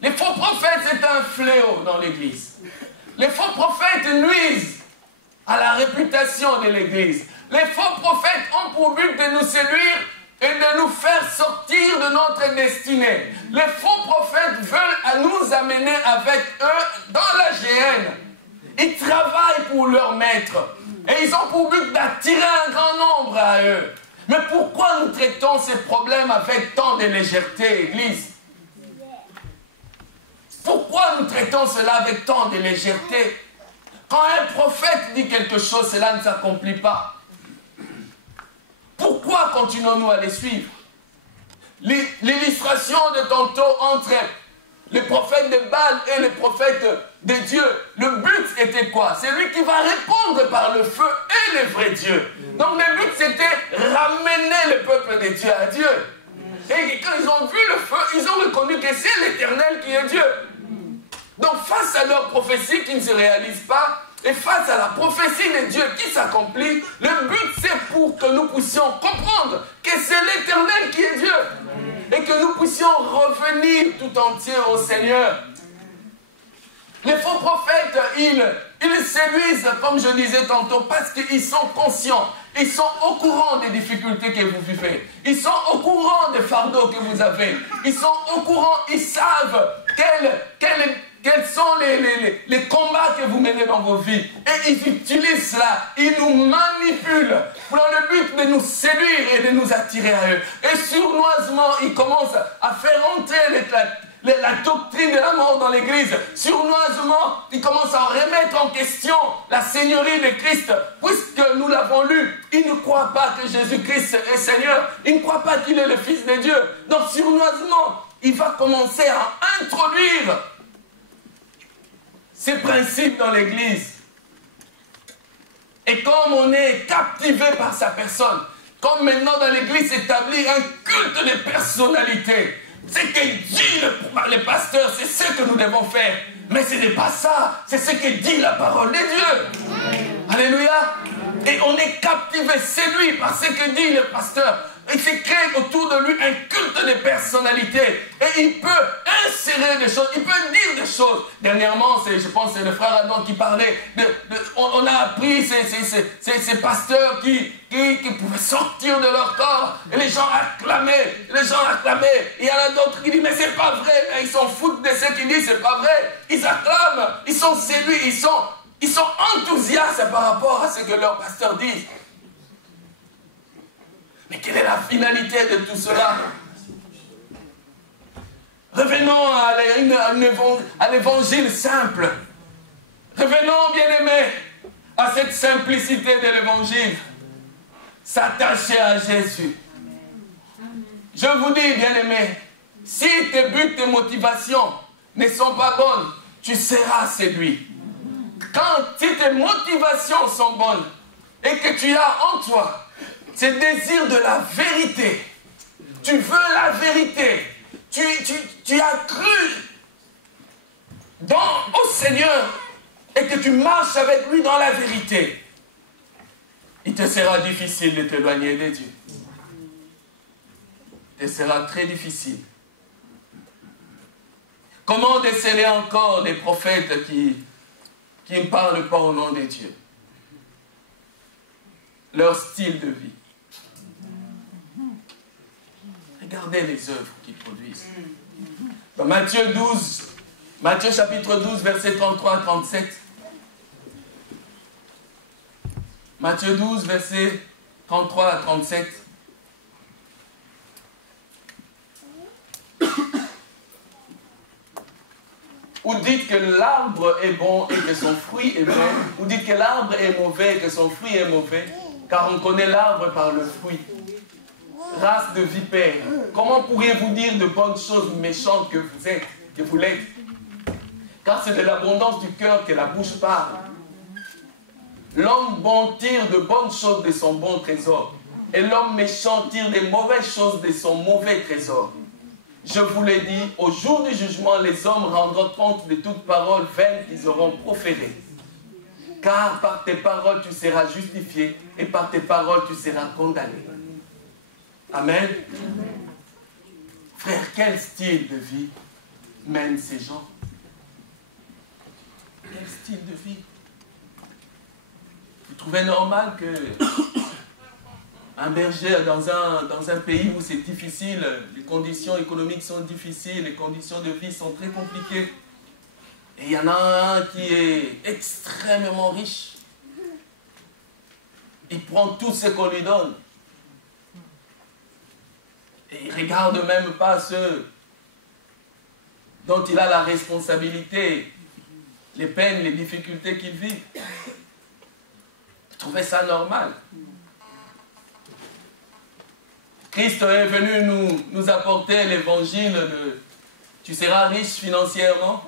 Les faux prophètes, c'est un fléau dans l'Église. Les faux prophètes nuisent à la réputation de l'Église. Les faux prophètes ont pour but de nous séduire et de nous faire sortir de notre destinée. Les faux prophètes veulent nous amener avec eux dans la géhenne. Ils travaillent pour leur maître. Et ils ont pour but d'attirer un grand nombre à eux. Mais pourquoi nous traitons ces problèmes avec tant de légèreté, Église? Pourquoi nous traitons cela avec tant de légèreté? Quand un prophète dit quelque chose, cela ne s'accomplit pas. Pourquoi continuons-nous à les suivre? L'illustration de tantôt entre les prophètes de Baal et les prophètes de Dieu, le but était quoi? C'est lui qui va répondre par le feu et les vrais dieux. Donc le but c'était ramener le peuple de Dieu à Dieu. Et quand ils ont vu le feu, ils ont reconnu que c'est l'Éternel qui est Dieu. Donc face à leur prophétie qui ne se réalise pas, et face à la prophétie de Dieu qui s'accomplit, le but c'est pour que nous puissions comprendre que c'est l'Éternel qui est Dieu. Et que nous puissions revenir tout entier au Seigneur. Les faux prophètes, ils séduisent, comme je disais tantôt, parce qu'ils sont conscients. Ils sont au courant des difficultés que vous vivez. Ils sont au courant des fardeaux que vous avez. Ils sont au courant, ils savent quels sont les combats que vous menez dans vos vies. Et ils utilisent cela, ils nous manipulent dans le but de nous séduire et de nous attirer à eux. Et sournoisement, ils commencent à faire entrer la doctrine de la mort dans l'Église. Sournoisement, ils commencent à remettre en question la seigneurie de Christ. Puisque nous l'avons lu, ils ne croient pas que Jésus-Christ est Seigneur. Ils ne croient pas qu'il est le Fils de Dieu. Donc sournoisement, il va commencer à introduire ces principes dans l'Église. Et comme on est captivé par sa personne, comme maintenant dans l'Église s'établit un culte de personnalité, c'est que dit le pasteur, c'est ce que nous devons faire. Mais ce n'est pas ça, c'est ce que dit la parole de Dieu. Alléluia. Et on est captivé, séduit par ce que dit le pasteur. Il s'est créé autour de lui un culte de personnalité. Et il peut insérer des choses, il peut dire des choses. Dernièrement, je pense que c'est le frère Adam qui parlait. On a appris ces pasteurs qui pouvaient sortir de leur corps. Et les gens acclamaient. Il y en a d'autres qui disent, mais c'est pas vrai. Mais ils s'en foutent de ce qu'ils disent, c'est pas vrai. Ils acclament, ils sont séduits, ils sont enthousiastes par rapport à ce que leurs pasteurs disent. Mais quelle est la finalité de tout cela? Revenons à l'évangile simple. Revenons, bien-aimés, à cette simplicité de l'évangile. S'attacher à Jésus. Je vous dis, bien-aimés, si tes buts, tes motivations ne sont pas bonnes, tu seras séduit. Si tes motivations sont bonnes et que tu as en toi ce désir de la vérité, tu veux la vérité, tu as cru au Seigneur et que tu marches avec lui dans la vérité, il te sera difficile de t'éloigner de Dieu. Il te sera très difficile. Comment déceler encore des prophètes qui ne parlent pas au nom de Dieu? Leur style de vie. Regardez les œuvres qu'ils produisent. Dans Matthieu chapitre 12, versets 33 à 37. Matthieu 12, versets 33 à 37. Ou dites que l'arbre est bon et que son fruit est bon. Ou dites que l'arbre est mauvais et que son fruit est mauvais. Car on connaît l'arbre par le fruit. Race de vipères, comment pourriez-vous dire de bonnes choses méchantes que vous l'êtes? Car c'est de l'abondance du cœur que la bouche parle. L'homme bon tire de bonnes choses de son bon trésor, et l'homme méchant tire des mauvaises choses de son mauvais trésor. Je vous l'ai dit, au jour du jugement, les hommes rendront compte de toute parole vaine qu'ils auront proférée. Car par tes paroles, tu seras justifié et par tes paroles, tu seras condamné. Amen. Frère, quel style de vie mènent ces gens? Quel style de vie? Vous trouvez normal que un berger dans un pays où c'est difficile, les conditions économiques sont difficiles, les conditions de vie sont très compliquées. Et il y en a un qui est extrêmement riche. Il prend tout ce qu'on lui donne. Et il ne regarde même pas ceux dont il a la responsabilité, les peines, les difficultés qu'il vit. Vous trouvez ça normal? Christ est venu nous apporter l'évangile de « Tu seras riche financièrement ?»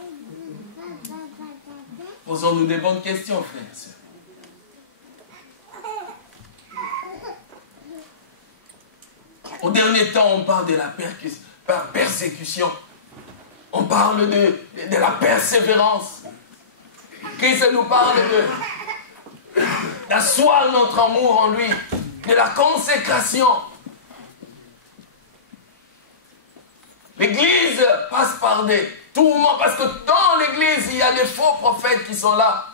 Posons-nous des bonnes questions, frères et sœurs. Au dernier temps, on parle de la persécution. On parle de la persévérance. Christ nous parle d'asseoir notre amour en lui, de la consécration. L'église passe par des tourments, parce que dans l'église, il y a des faux prophètes qui sont là.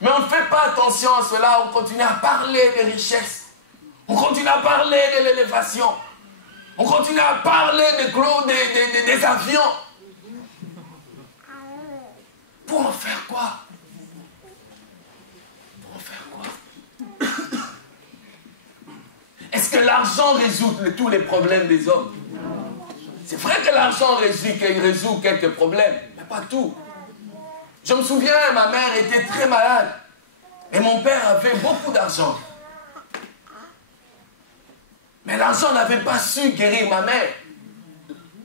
Mais on ne fait pas attention à cela, on continue à parler des richesses. On continue à parler de l'élévation. On continue à parler des avions. Pour en faire quoi? Pour en faire quoi? Est-ce que l'argent résout tous les problèmes des hommes? C'est vrai que l'argent résout quelques problèmes, mais pas tout. Je me souviens, ma mère était très malade. Et mon père avait beaucoup d'argent. Mais l'argent n'avait pas su guérir ma mère.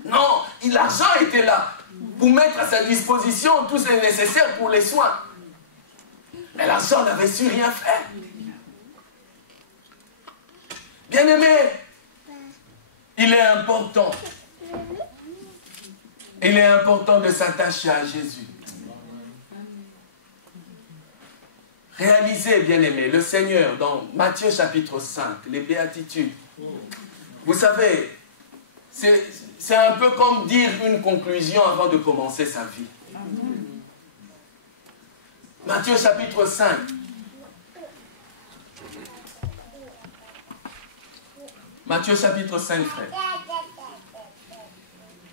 Non, l'argent était là pour mettre à sa disposition tout ce nécessaire pour les soins. Mais l'argent n'avait su rien faire. Bien-aimé, il est important. Il est important de s'attacher à Jésus. Réalisez, bien-aimés, le Seigneur, dans Matthieu chapitre 5, les béatitudes. Vous savez, c'est un peu comme dire une conclusion avant de commencer sa vie. Matthieu chapitre 5. Matthieu chapitre 5, frère.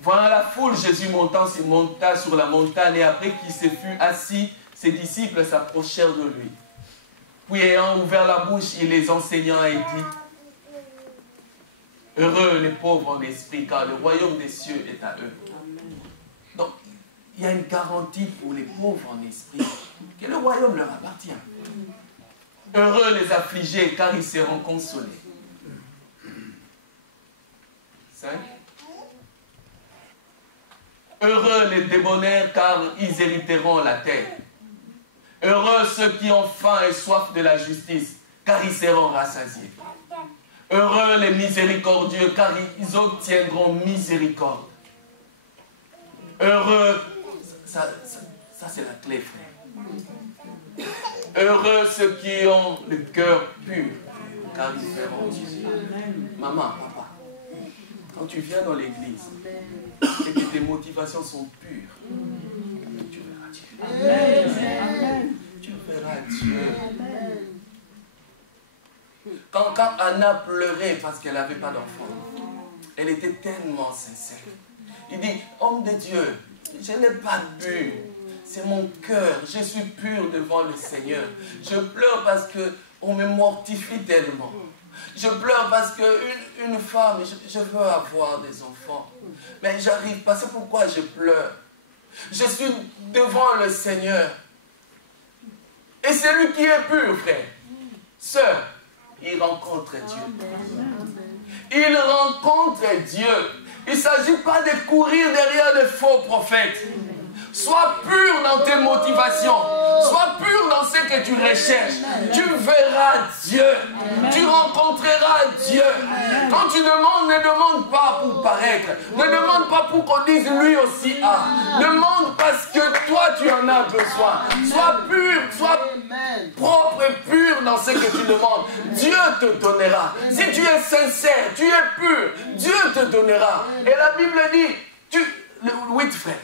Voilà la foule, Jésus monta sur la montagne et après qu'il se fut assis, ses disciples s'approchèrent de lui. Puis ayant ouvert la bouche, il les enseigna et dit, « Heureux les pauvres en esprit, car le royaume des cieux est à eux. » Donc, il y a une garantie pour les pauvres en esprit, que le royaume leur appartient. « Heureux les affligés, car ils seront consolés. » 5. Heureux les débonnaires, car ils hériteront la terre. Heureux ceux qui ont faim et soif de la justice, car ils seront rassasiés. Heureux les miséricordieux, car ils obtiendront miséricorde. Heureux, ça c'est la clé, frère. Heureux ceux qui ont le cœur pur, car ils verront Dieu. Maman, papa, quand tu viens dans l'église, et que tes motivations sont pures, tu verras Dieu. Amen. Tu verras Dieu. Quand Anna pleurait parce qu'elle n'avait pas d'enfant, elle était tellement sincère. Il dit, homme de Dieu, je n'ai pas de but, c'est mon cœur, je suis pur devant le Seigneur. Je pleure parce qu'on me mortifie tellement. Je pleure parce qu'une femme, je veux avoir des enfants. Mais j'arrive pas, c'est pourquoi je pleure. Je suis devant le Seigneur. Et c'est lui qui est pur, frère. Sœur, il rencontre Dieu. Il rencontre Dieu. Il ne s'agit pas de courir derrière de faux prophètes. Sois pur dans tes motivations. Sois pur dans ce que tu recherches, tu verras Dieu. Tu rencontreras Dieu. Quand tu demandes, ne demande pas pour paraître. Ne demande pas pour qu'on dise lui aussi a. Demande parce que toi tu en as besoin. Sois pur, sois propre et pur dans ce que tu demandes. Dieu te donnera. Si tu es sincère, tu es pur, Dieu te donnera. Et la Bible dit, oui frère,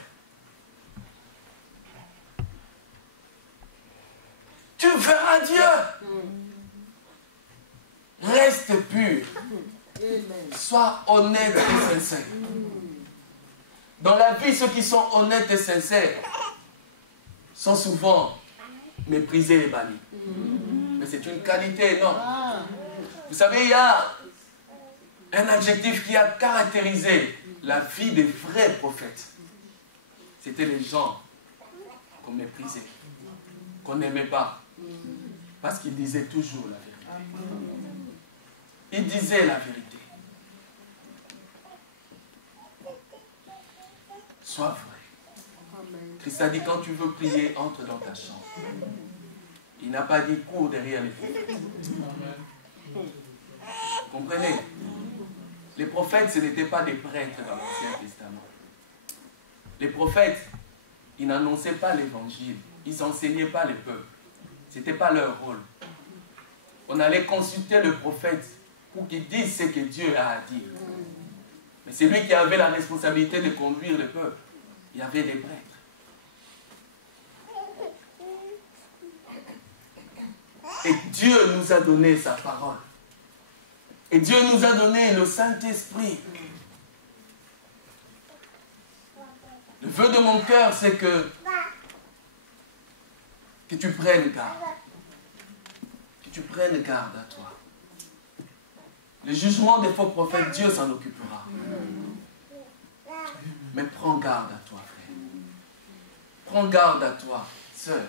tu verras Dieu. Reste pur. Sois honnête et sincère. Dans la vie, ceux qui sont honnêtes et sincères sont souvent méprisés et bannis. Mais c'est une qualité énorme. Vous savez, il y a un adjectif qui a caractérisé la vie des vrais prophètes. C'était les gens qu'on méprisait, qu'on n'aimait pas, parce qu'ils disaient toujours la vérité. Ils disaient la vérité. Sois vrai. Christ a dit, quand tu veux prier, entre dans ta chambre. Il n'a pas dit cours derrière les prophètes. Comprenez? Les prophètes, ce n'étaient pas des prêtres dans l'Ancien Testament. Les prophètes, ils n'annonçaient pas l'évangile. Ils n'enseignaient pas les peuples. Ce n'était pas leur rôle. On allait consulter le prophète pour qu'il dise ce que Dieu a à dire. Mais c'est lui qui avait la responsabilité de conduire le peuple. Il y avait des prêtres. Et Dieu nous a donné sa parole. Et Dieu nous a donné le Saint-Esprit. Le vœu de mon cœur, c'est que tu prennes garde. Que tu prennes garde à toi. Le jugement des faux prophètes, Dieu s'en occupera. Mais prends garde à toi, frère. Prends garde à toi, sœur.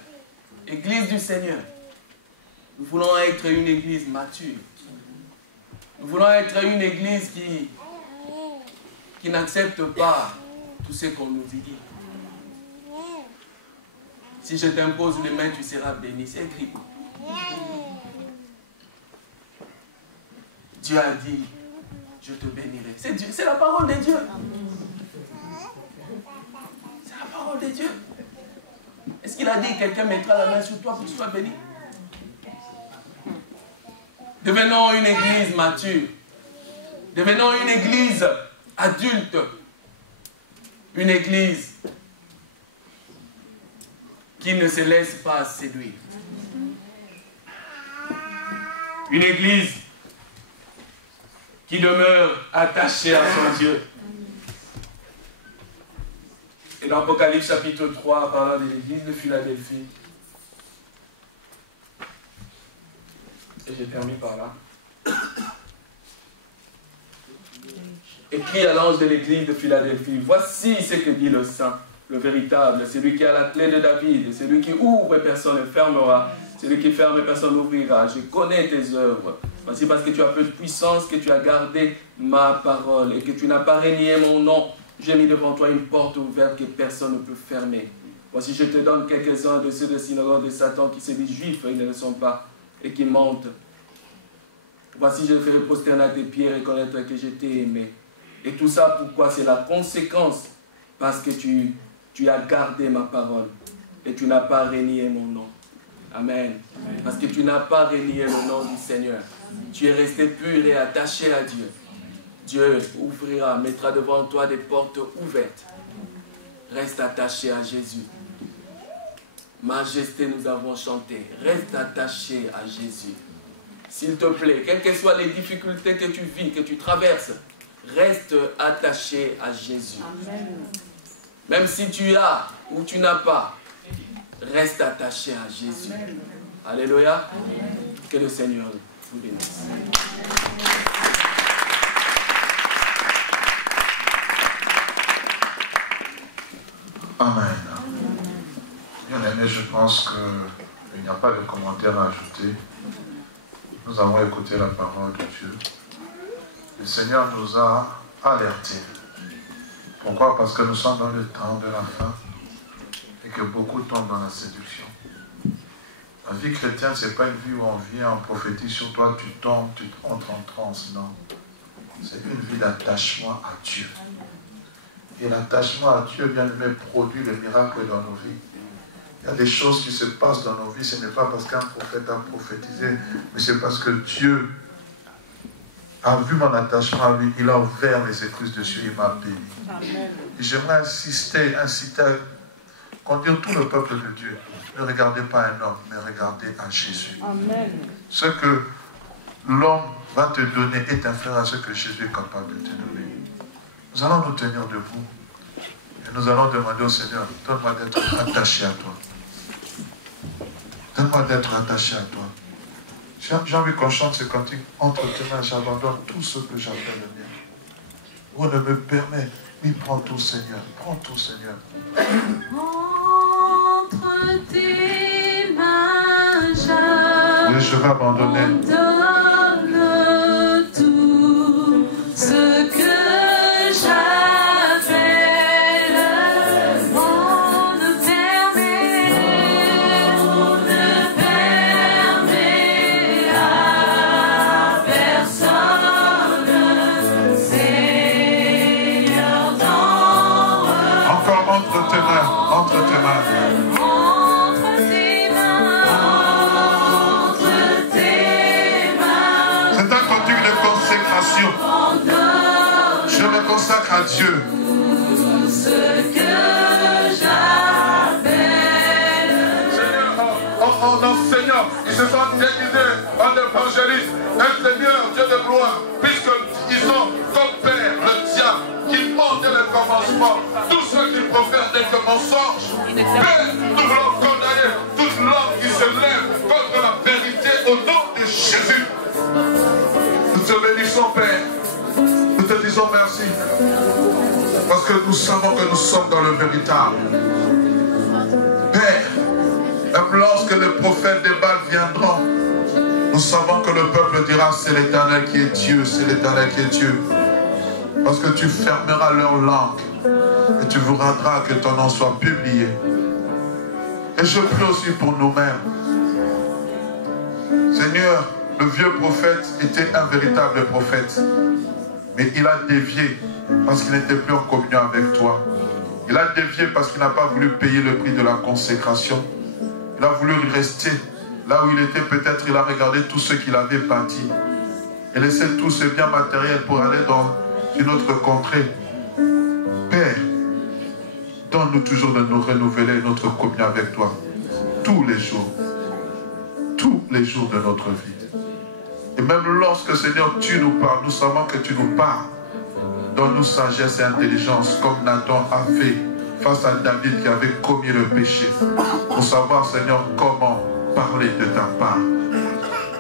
Église du Seigneur. Nous voulons être une église mature. Nous voulons être une église qui n'accepte pas tout ce qu'on nous dit. Si je t'impose les mains, tu seras béni. C'est écrit. Dieu a dit, je te bénirai. C'est la parole de Dieu. C'est la parole de Dieu. Est-ce qu'il a dit, quelqu'un mettra la main sur toi pour que tu sois béni? Devenons une église mature. Devenons une église adulte. Une église qui ne se laisse pas séduire. Une église qui demeure attachée à son Dieu. Et dans Apocalypse chapitre 3, parlant de l'église de Philadelphie, et j'ai terminé par là. Écrit à l'ange de l'église de Philadelphie, voici ce que dit le Saint, le véritable, celui qui a la clé de David, celui qui ouvre et personne ne fermera, celui qui ferme et personne n'ouvrira. Je connais tes œuvres. Voici parce que tu as peu de puissance que tu as gardé ma parole et que tu n'as pas renié mon nom. J'ai mis devant toi une porte ouverte que personne ne peut fermer. Voici, je te donne quelques-uns de ceux de synagogue de Satan qui se disent juifs et ils ne le sont pas et qui mentent. Voici, je ferai prosterner à tes pieds et reconnaître que je t'ai aimé. Et tout ça, pourquoi? C'est la conséquence. Parce que tu as gardé ma parole et tu n'as pas renié mon nom. Amen. Amen. Parce que tu n'as pas renié le nom du Seigneur. Tu es resté pur et attaché à Dieu. Dieu ouvrira, mettra devant toi des portes ouvertes. Reste attaché à Jésus. Majesté, nous avons chanté. Reste attaché à Jésus. S'il te plaît, quelles que soient les difficultés que tu vis, que tu traverses, reste attaché à Jésus. Amen. Même si tu as ou tu n'as pas, reste attaché à Jésus. Amen. Alléluia. Amen. Que le Seigneur vous bénisse. Amen. Bien aimé, je pense qu'il n'y a pas de commentaire à ajouter. Nous avons écouté la parole de Dieu. Le Seigneur nous a alertés. Pourquoi? Parce que nous sommes dans le temps de la fin et que beaucoup tombent dans la séduction. La vie chrétienne, ce n'est pas une vie où on vient, on prophétise sur toi, tu tombes, tu entres en transe, non. C'est une vie d'attachement à Dieu. Et l'attachement à Dieu, bien aimé, produit les miracles dans nos vies. Il y a des choses qui se passent dans nos vies, ce n'est pas parce qu'un prophète a prophétisé, mais c'est parce que Dieu a vu mon attachement à lui, il a ouvert les écluses de Dieu, il m'a béni. Et j'aimerais inciter à conduire tout le peuple de Dieu. Ne regardez pas un homme, mais regardez à Jésus. Amen. Ce que l'homme va te donner est inférieur à ce que Jésus est capable de te donner. Nous allons nous tenir debout et nous allons demander au Seigneur, donne-moi d'être attaché à toi. Donne-moi d'être attaché à toi. J'ai envie qu'on chante ce cantique. Entre tes mains, j'abandonne tout ce que j'appelle le mien. On ne me permet. Oui, prends tout, Seigneur. Prends tout, Seigneur. Entre tes mains, je vais abandonner. Abandonne tout ce que Je me consacre à Dieu. Ce que j'appelle. En enseignant, ils se sont déguisés en évangélistes. Un Seigneur, Dieu de gloire, puisqu'ils ont comme père le diable qui monte le commencement. Tous ceux qui profèrent des mensonges. Père, nous voulons condamner toute langue qui se lève contre la vérité au nom de Jésus. Nous te bénissons, Père. Nous te disons merci. Parce que nous savons que nous sommes dans le véritable. Père, même lorsque les prophètes des Baals viendront, nous savons que le peuple dira c'est l'Éternel qui est Dieu, c'est l'Éternel qui est Dieu. Parce que tu fermeras leur langue et tu vous rendras que ton nom soit publié. Et je prie aussi pour nous-mêmes. Seigneur, le vieux prophète était un véritable prophète. Mais il a dévié parce qu'il n'était plus en communion avec toi. Il a dévié parce qu'il n'a pas voulu payer le prix de la consécration. Il a voulu rester là où il était. Peut-être il a regardé tout ce qu'il avait bâti et laissé tous ses biens matériels pour aller dans une autre contrée. Père, donne-nous toujours de nous renouveler notre communion avec toi tous les jours de notre vie. Et même lorsque, Seigneur, tu nous parles, nous savons que tu nous parles. Donne-nous sagesse et intelligence, comme Nathan a fait face à David qui avait commis le péché, pour savoir, Seigneur, comment parler de ta part.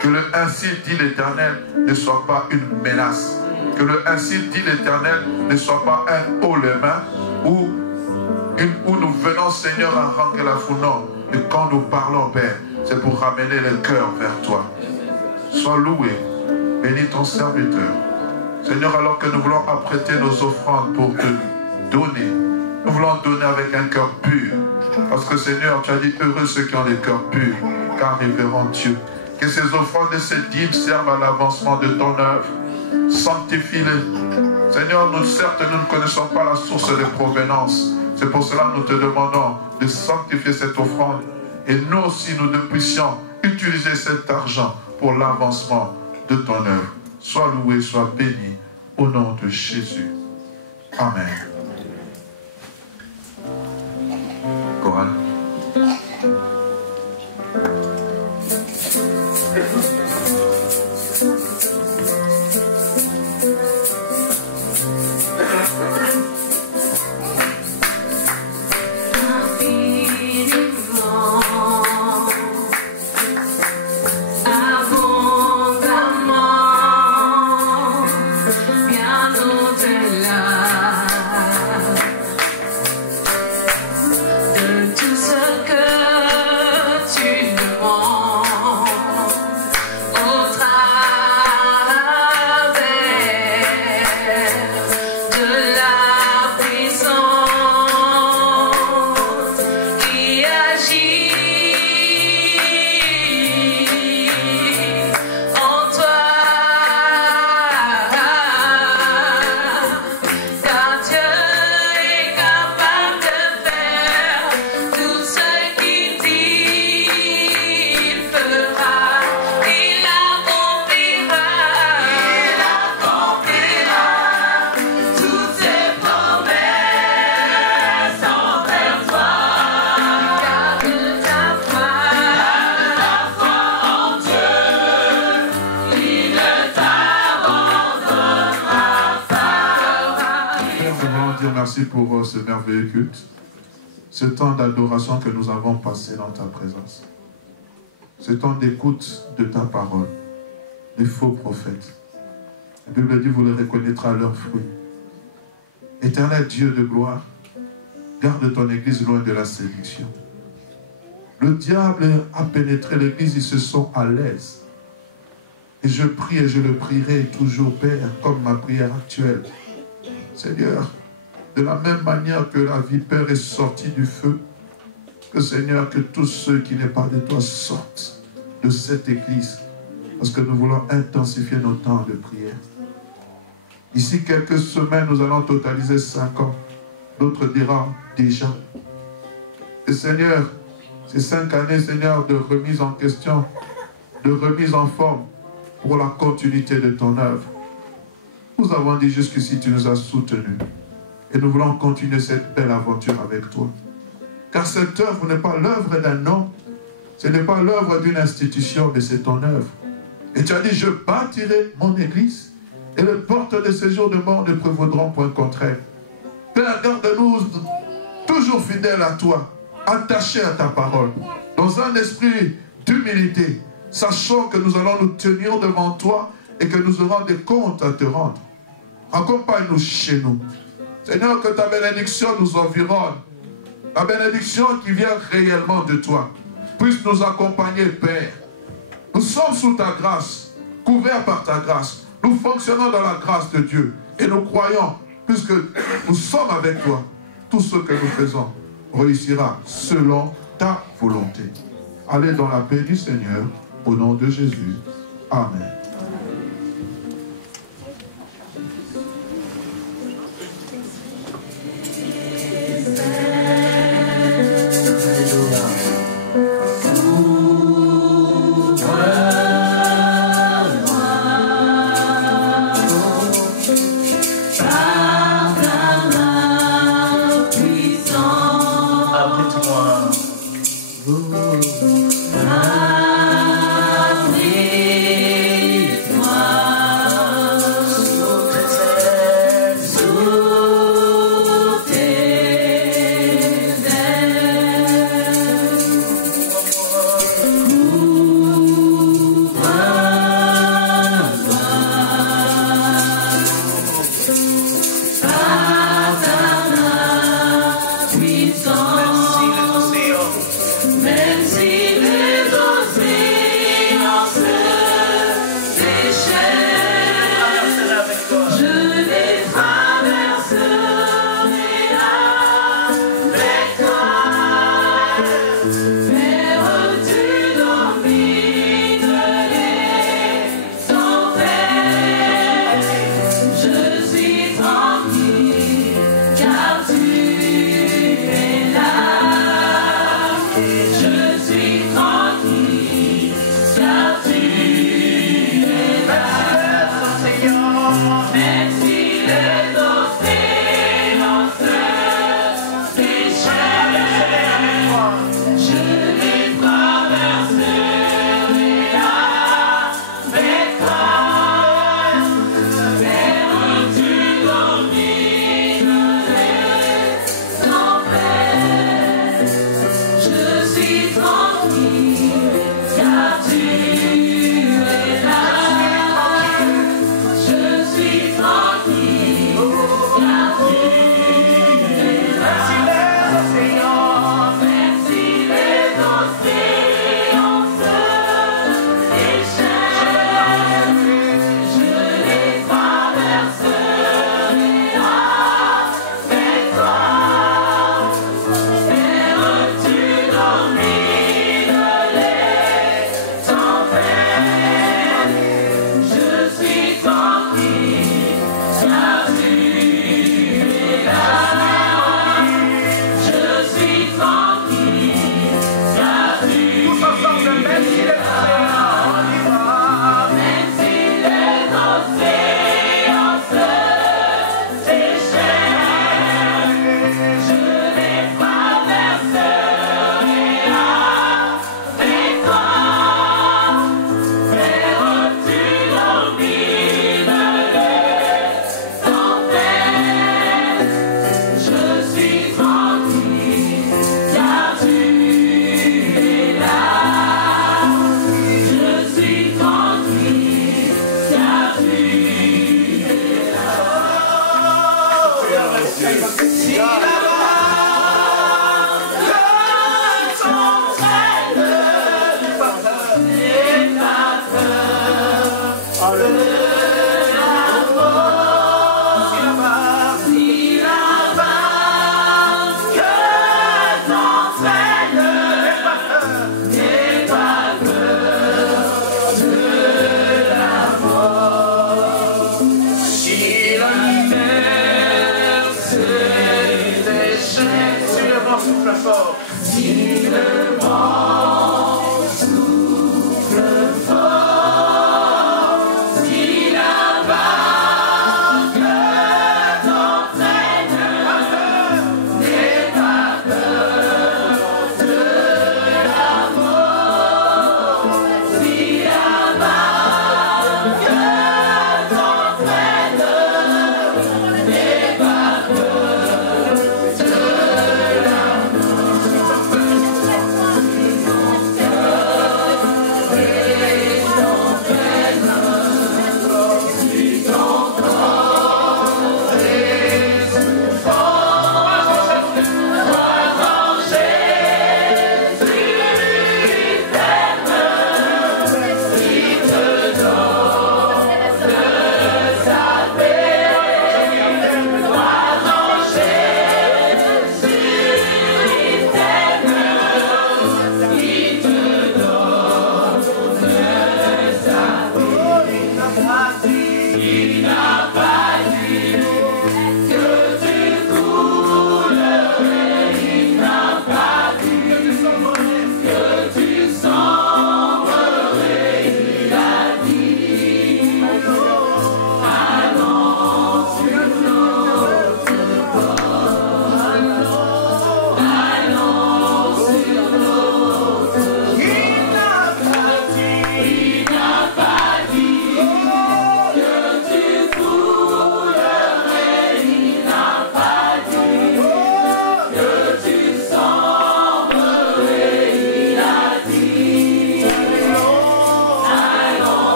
Que le ainsi dit l'Éternel ne soit pas une menace. Que le ainsi dit l'Éternel ne soit pas un haut les mains où nous venons, Seigneur, à rendre la foule. Non. Et quand nous parlons, Père, c'est pour ramener le cœur vers toi. Sois loué, bénis ton serviteur. Seigneur, alors que nous voulons apprêter nos offrandes pour te donner, nous voulons donner avec un cœur pur. Parce que Seigneur, tu as dit heureux ceux qui ont des cœurs purs, car ils verront Dieu. Que ces offrandes et ces dîmes servent à l'avancement de ton œuvre. Sanctifie-les. Seigneur, nous certes, nous ne connaissons pas la source de provenance. C'est pour cela que nous te demandons de sanctifier cette offrande. Et nous aussi, nous puissions utiliser cet argent pour l'avancement de ton œuvre. Sois loué, sois béni, au nom de Jésus. Amen. Chorale. remercie pour ce merveilleux culte, ce temps d'adoration que nous avons passé dans ta présence, ce temps d'écoute de ta parole, les faux prophètes. La Bible dit, vous les reconnaîtrez à leurs fruits. Éternel Dieu de gloire, garde ton Église loin de la séduction. Le diable a pénétré l'Église, ils se sont à l'aise. Et je prie et je le prierai toujours, Père, comme ma prière actuelle. Seigneur, de la même manière que la vipère est sortie du feu, que Seigneur, que tous ceux qui n'est pas de toi sortent de cette Église, parce que nous voulons intensifier nos temps de prière. Ici, quelques semaines, nous allons totaliser 5 ans. D'autres diront déjà. Et Seigneur, ces 5 années, Seigneur, de remise en question, de remise en forme pour la continuité de ton œuvre. Nous avons dit jusqu'ici, tu nous as soutenus. Et nous voulons continuer cette belle aventure avec toi. Car cette œuvre n'est pas l'œuvre d'un homme, ce n'est pas l'œuvre d'une institution, mais c'est ton œuvre. Et tu as dit, je bâtirai mon Église, et les portes de séjour de mort ne prévaudront point contre elle. Père, garde-nous toujours fidèles à toi, attachés à ta parole, dans un esprit d'humilité, sachant que nous allons nous tenir devant toi et que nous aurons des comptes à te rendre. Accompagne-nous chez nous. Seigneur, que ta bénédiction nous environne. La bénédiction qui vient réellement de toi puisse nous accompagner, Père. Nous sommes sous ta grâce, couverts par ta grâce. Nous fonctionnons dans la grâce de Dieu. Et nous croyons, puisque nous sommes avec toi, tout ce que nous faisons réussira selon ta volonté. Allez dans la paix du Seigneur, au nom de Jésus. Amen. Amen.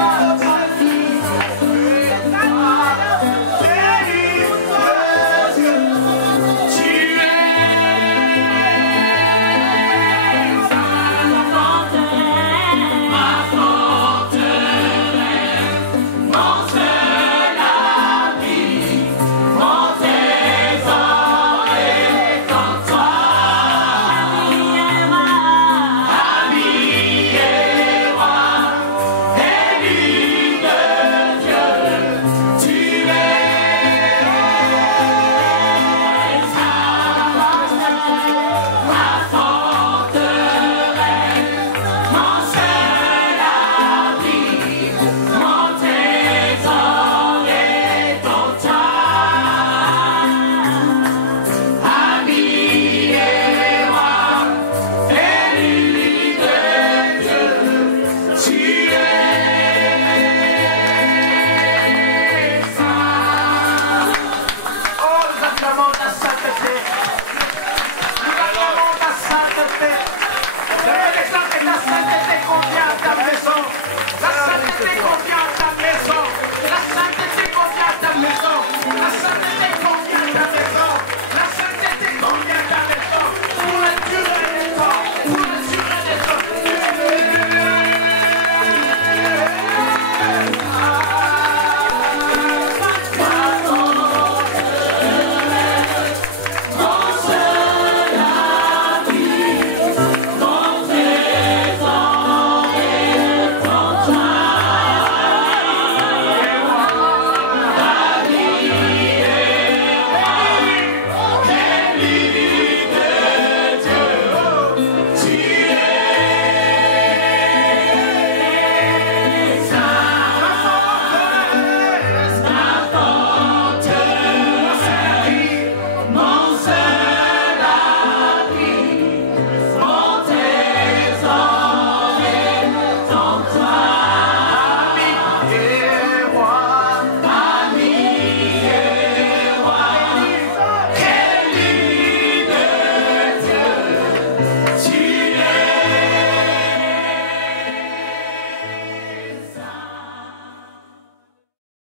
Seigneur.